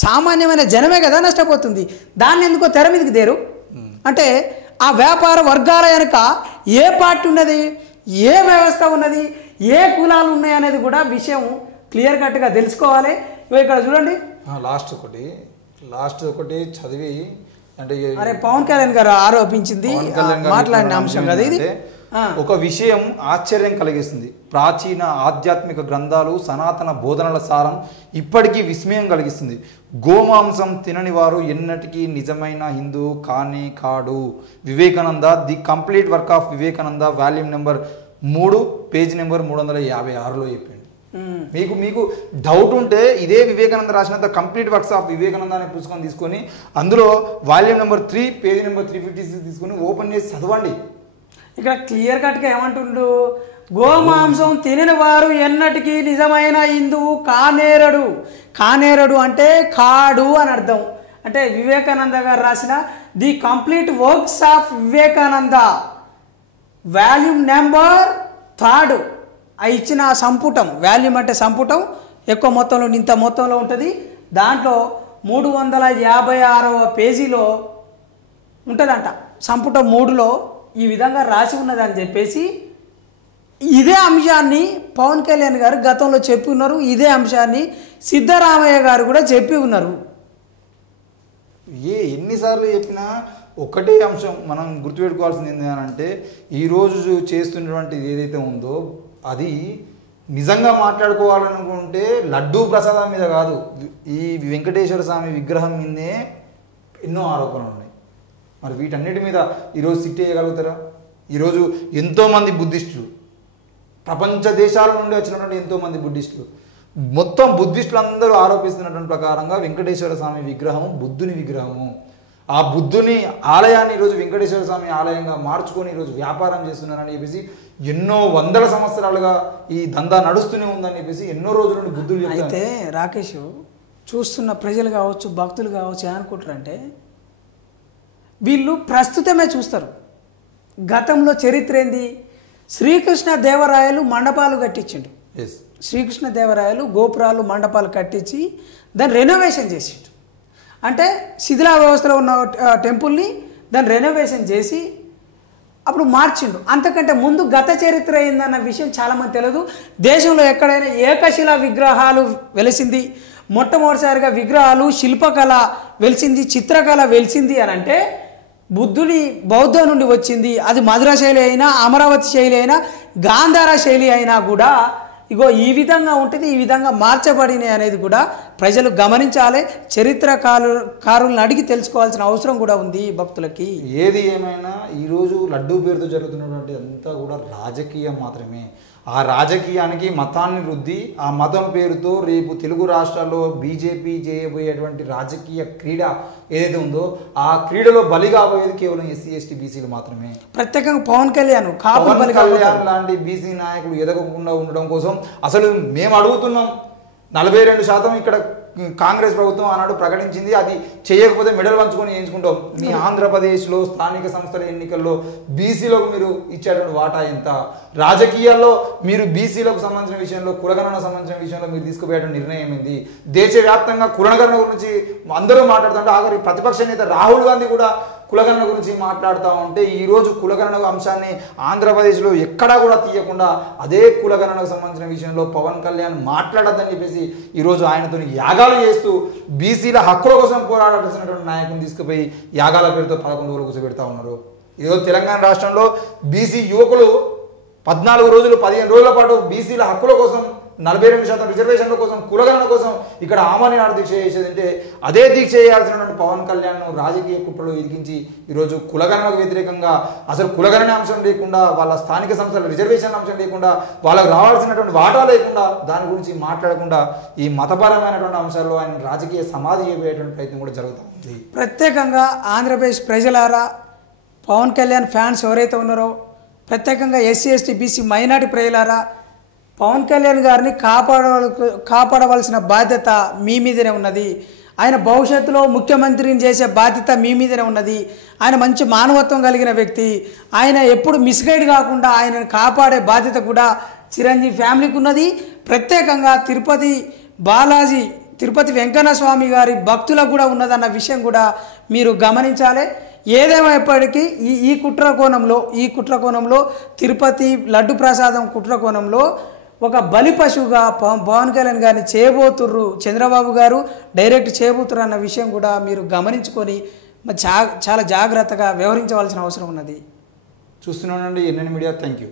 సామాన్యమైన జనమే కదా నష్టపోతుంది. దాన్ని ఎందుకో తెర మీదకి దేరు అంటే ఆ వ్యాపార వర్గాల వెనుక ఏ పార్టీ ఉన్నది, ఏ వ్యవస్థ ఉన్నది, ఏ కులాలు ఉన్నాయి అనేది కూడా విషయం క్లియర్ కట్గా తెలుసుకోవాలి. ఇక్కడ చూడండి లాస్ట్ ఒకటి చదివి అంటే అరే పవన్ కళ్యాణ్ గారు ఆరోపించింది మాట్లాడిన అంశం కదా ఇది. ఒక విషయం ఆశ్చర్యం కలిగిస్తుంది. ప్రాచీన ఆధ్యాత్మిక గ్రంథాలు సనాతన బోధనల సారం ఇప్పటికీ విస్మయం కలిగిస్తుంది. గోమాంసం తినని వారు ఎన్నటికీ నిజమైన హిందూ కానే కాడు. Vivekananda the complete work of Vivekananda volume number 3 page number 356లో చెప్పింది. మీకు డౌట్ ఉంటే ఇదే వివేకానంద రాసినంత కంప్లీట్ వర్క్స్ ఆఫ్ వివేకానంద అనే పుస్తకం తీసుకొని అందులో వాల్యూమ్ నెంబర్ 3 పేజ్ నెంబర్ 356 తీసుకొని ఓపెన్ చేసి చదవండి. ఇక్కడ క్లియర్ కట్గా ఏమంటుండు? గోమాంసం తినని వారు ఎన్నటికీ నిజమైన హిందువు కానేరడు అంటే కాడు అని అర్థం. అంటే వివేకానంద గారు రాసిన the complete works of Vivekananda volume number 3 ఇచ్చిన సంపుటం, వాల్యూమ్ అంటే సంపుటం ఎక్కువ మొత్తంలో ఇంత మొత్తంలో ఉంటుంది. దాంట్లో 356వ పేజీలో ఉంటుందంట. సంపుట 3లో ఈ విధంగా రాసి ఉన్నదని చెప్పేసి ఇదే అంశాన్ని పవన్ కళ్యాణ్ గారు గతంలో చెప్పి ఉన్నారు. ఇదే అంశాన్ని సిద్ధరామయ్య గారు కూడా చెప్పి ఉన్నారు. ఎన్నిసార్లు చెప్పినా ఒకటే అంశం మనం గుర్తుపెట్టుకోవాల్సింది ఏంటంటే ఈరోజు చేస్తున్నటువంటి ఏదైతే ఉందో అది నిజంగా మాట్లాడుకోవాలనుకుంటే లడ్డూ ప్రసాదం మీద కాదు, ఈ వెంకటేశ్వర స్వామి విగ్రహం మీదే ఎన్నో ఆరోపణలు ఉన్నాయి. మరి వీటన్నిటి మీద ఈరోజు సిట్ చేయగలుగుతారా? ఈరోజు ఎంతోమంది బుద్ధిస్టులు, ప్రపంచ దేశాల నుండి వచ్చినటువంటి ఎంతోమంది బుద్ధిస్టులు, మొత్తం బుద్ధిస్టులు అందరూ ఆరోపిస్తున్నటువంటి ప్రకారంగా వెంకటేశ్వర స్వామి విగ్రహం బుద్ధుని విగ్రహము. ఆ బుద్ధుని ఆలయాన్ని ఈరోజు వెంకటేశ్వర స్వామి ఆలయంగా మార్చుకొని ఈరోజు వ్యాపారం చేస్తున్నారని చెప్పేసి ఎన్నో వందల సంవత్సరాలుగా ఈ దందా నడుస్తూనే ఉందని చెప్పేసి ఎన్నో రోజుల నుండి బుద్ధులు. అయితే రాకేష్, చూస్తున్న ప్రజలు కావచ్చు, భక్తులు కావచ్చు ఏమనుకుంటారంటే వీళ్ళు ప్రస్తుతమే చూస్తారు. గతంలో చరిత్ర ఏంది? శ్రీకృష్ణ దేవరాయలు మండపాలు కట్టించిండు. శ్రీకృష్ణ దేవరాయలు గోపురాలు మండపాలు కట్టించి దాన్ని రెనోవేషన్ చేసిండు. అంటే శిథిలా వ్యవస్థలో ఉన్న టెంపుల్ని దాన్ని రెనోవేషన్ చేసి అప్పుడు మార్చిండు. అంతకంటే ముందు గత చరిత్ర ఏందన్న విషయం చాలామంది తెలియదు. దేశంలో ఎక్కడైనా ఏకశిలా విగ్రహాలు వెలిసింది, మొట్టమొదటిసారిగా విగ్రహాలు శిల్పకళ వెలిసింది, చిత్రకళ వెలిసింది అని అంటే బుద్ధుని బౌద్ధం నుండి వచ్చింది. అది మధుర శైలి అయినా, అమరావతి శైలి అయినా, గాంధార శైలి అయినా కూడా ఇగో ఈ విధంగా ఉంటుంది, ఈ విధంగా మార్చబడినాయి అనేది కూడా ప్రజలు గమనించాలి. చరిత్రకారులను అడిగి తెలుసుకోవాల్సిన అవసరం కూడా ఉంది భక్తులకి. ఏది ఏమైనా ఈరోజు లడ్డూ పేరుతో జరుగుతున్నటువంటి అంతా కూడా రాజకీయం మాత్రమే. ఆ రాజకీయానికి మతాన్ని రుద్ది ఆ మతం పేరుతో రేపు తెలుగు రాష్ట్రాల్లో బీజేపీ చేయబోయేటువంటి రాజకీయ క్రీడ ఏదైతే ఉందో ఆ క్రీడలో బలి కాబోయేది కేవలం ఎస్సీ ఎస్టీ బీసీలు మాత్రమే. ప్రత్యేకంగా పవన్ కళ్యాణ్ లాంటి బీసీ నాయకులు ఎదగకుండా ఉండడం కోసం అసలు మేము అడుగుతున్నాం. 42% ఇక్కడ కాంగ్రెస్ ప్రభుత్వం ఆనాడు ప్రకటించింది, అది చేయకపోతే మెడల్ పంచుకొని చేయించుకుంటాం. మీ ఆంధ్రప్రదేశ్లో స్థానిక సంస్థల ఎన్నికల్లో బీసీలకు మీరు ఇచ్చేటువంటి వాటా ఎంత? రాజకీయాల్లో మీరు బీసీలకు సంబంధించిన విషయంలో, కులగణనకు సంబంధించిన విషయంలో మీరు తీసుకుపోయేటువంటి నిర్ణయం ఏంది? దేశవ్యాప్తంగా కులగణన గురించి అందరూ మాట్లాడుతుంటే ఆఖరి ప్రతిపక్ష నేత రాహుల్ గాంధీ కూడా కులగణన గురించి మాట్లాడుతూ ఉంటే ఈరోజు కులగణన అంశాన్ని ఆంధ్రప్రదేశ్లో ఎక్కడా కూడా తీయకుండా అదే కులగణనకు సంబంధించిన విషయంలో పవన్ కళ్యాణ్ మాట్లాడద్దని చెప్పేసి ఈరోజు ఆయనతో యాగాలు చేస్తూ బీసీల హక్కుల కోసం పోరాడాల్సినటువంటి నాయకుని తీసుకుపోయి యాగాల పేరుతో 11 రోజులు కూర్చోబెడతా ఉన్నారు. ఈరోజు తెలంగాణ రాష్ట్రంలో బీసీ యువకులు 14 రోజులు 15 రోజుల పాటు బీసీల హక్కుల కోసం 42% రిజర్వేషన్ల కోసం, కులగణన కోసం ఇక్కడ ఆమరణ దీక్ష చేసేదంటే అదే దీక్ష చేయాల్సినటువంటి పవన్ కళ్యాణ్ను రాజకీయ కుట్రలో ఇరికించి ఈరోజు కులగణనకు వ్యతిరేకంగా, అసలు కులగణన అంశం లేకుండా, వాళ్ళ స్థానిక సంస్థల రిజర్వేషన్ అంశం లేకుండా, వాళ్ళకు రావాల్సినటువంటి వాటా లేకుండా, దాని గురించి మాట్లాడకుండా ఈ మతపరమైనటువంటి అంశాల్లో ఆయన రాజకీయ సమాధి చేయబోయేటువంటి ప్రయత్నం కూడా జరుగుతుంది. ప్రత్యేకంగా ఆంధ్రప్రదేశ్ ప్రజలారా, పవన్ కళ్యాణ్ ఫ్యాన్స్ ఎవరైతే ఉన్నారో, ప్రత్యేకంగా ఎస్సీ ఎస్టీ బీసీ మైనారిటీ ప్రజలారా, పవన్ కళ్యాణ్ గారిని కాపాడవలసిన బాధ్యత మీ మీదనే ఉన్నది. ఆయన భవిష్యత్తులో ముఖ్యమంత్రిని చేసే బాధ్యత మీ మీదనే ఉన్నది. ఆయన మంచి మానవత్వం కలిగిన వ్యక్తి. ఆయన ఎప్పుడు మిస్గైడ్ కాకుండా ఆయనను కాపాడే బాధ్యత కూడా చిరంజీవి ఫ్యామిలీకి ఉన్నది. ప్రత్యేకంగా తిరుపతి వెంకన్న స్వామి గారి భక్తులకు కూడా ఉన్నదన్న విషయం కూడా మీరు గమనించాలి. ఏదేమైనప్పటికీ ఈ కుట్ర కోణంలో తిరుపతి లడ్డు ప్రసాదం కుట్ర కోణంలో ఒక బలి పశువుగా పవన్ కళ్యాణ్ గారిని చేయబోతుర్రు, చంద్రబాబు గారు డైరెక్ట్ చేయబోతుర్రు అన్న విషయం కూడా మీరు గమనించుకొని చాలా జాగ్రత్తగా వ్యవహరించవలసిన అవసరం ఉన్నది. చూస్తున్నానండి ఎన్ఎన్ మీడియా. Thank you.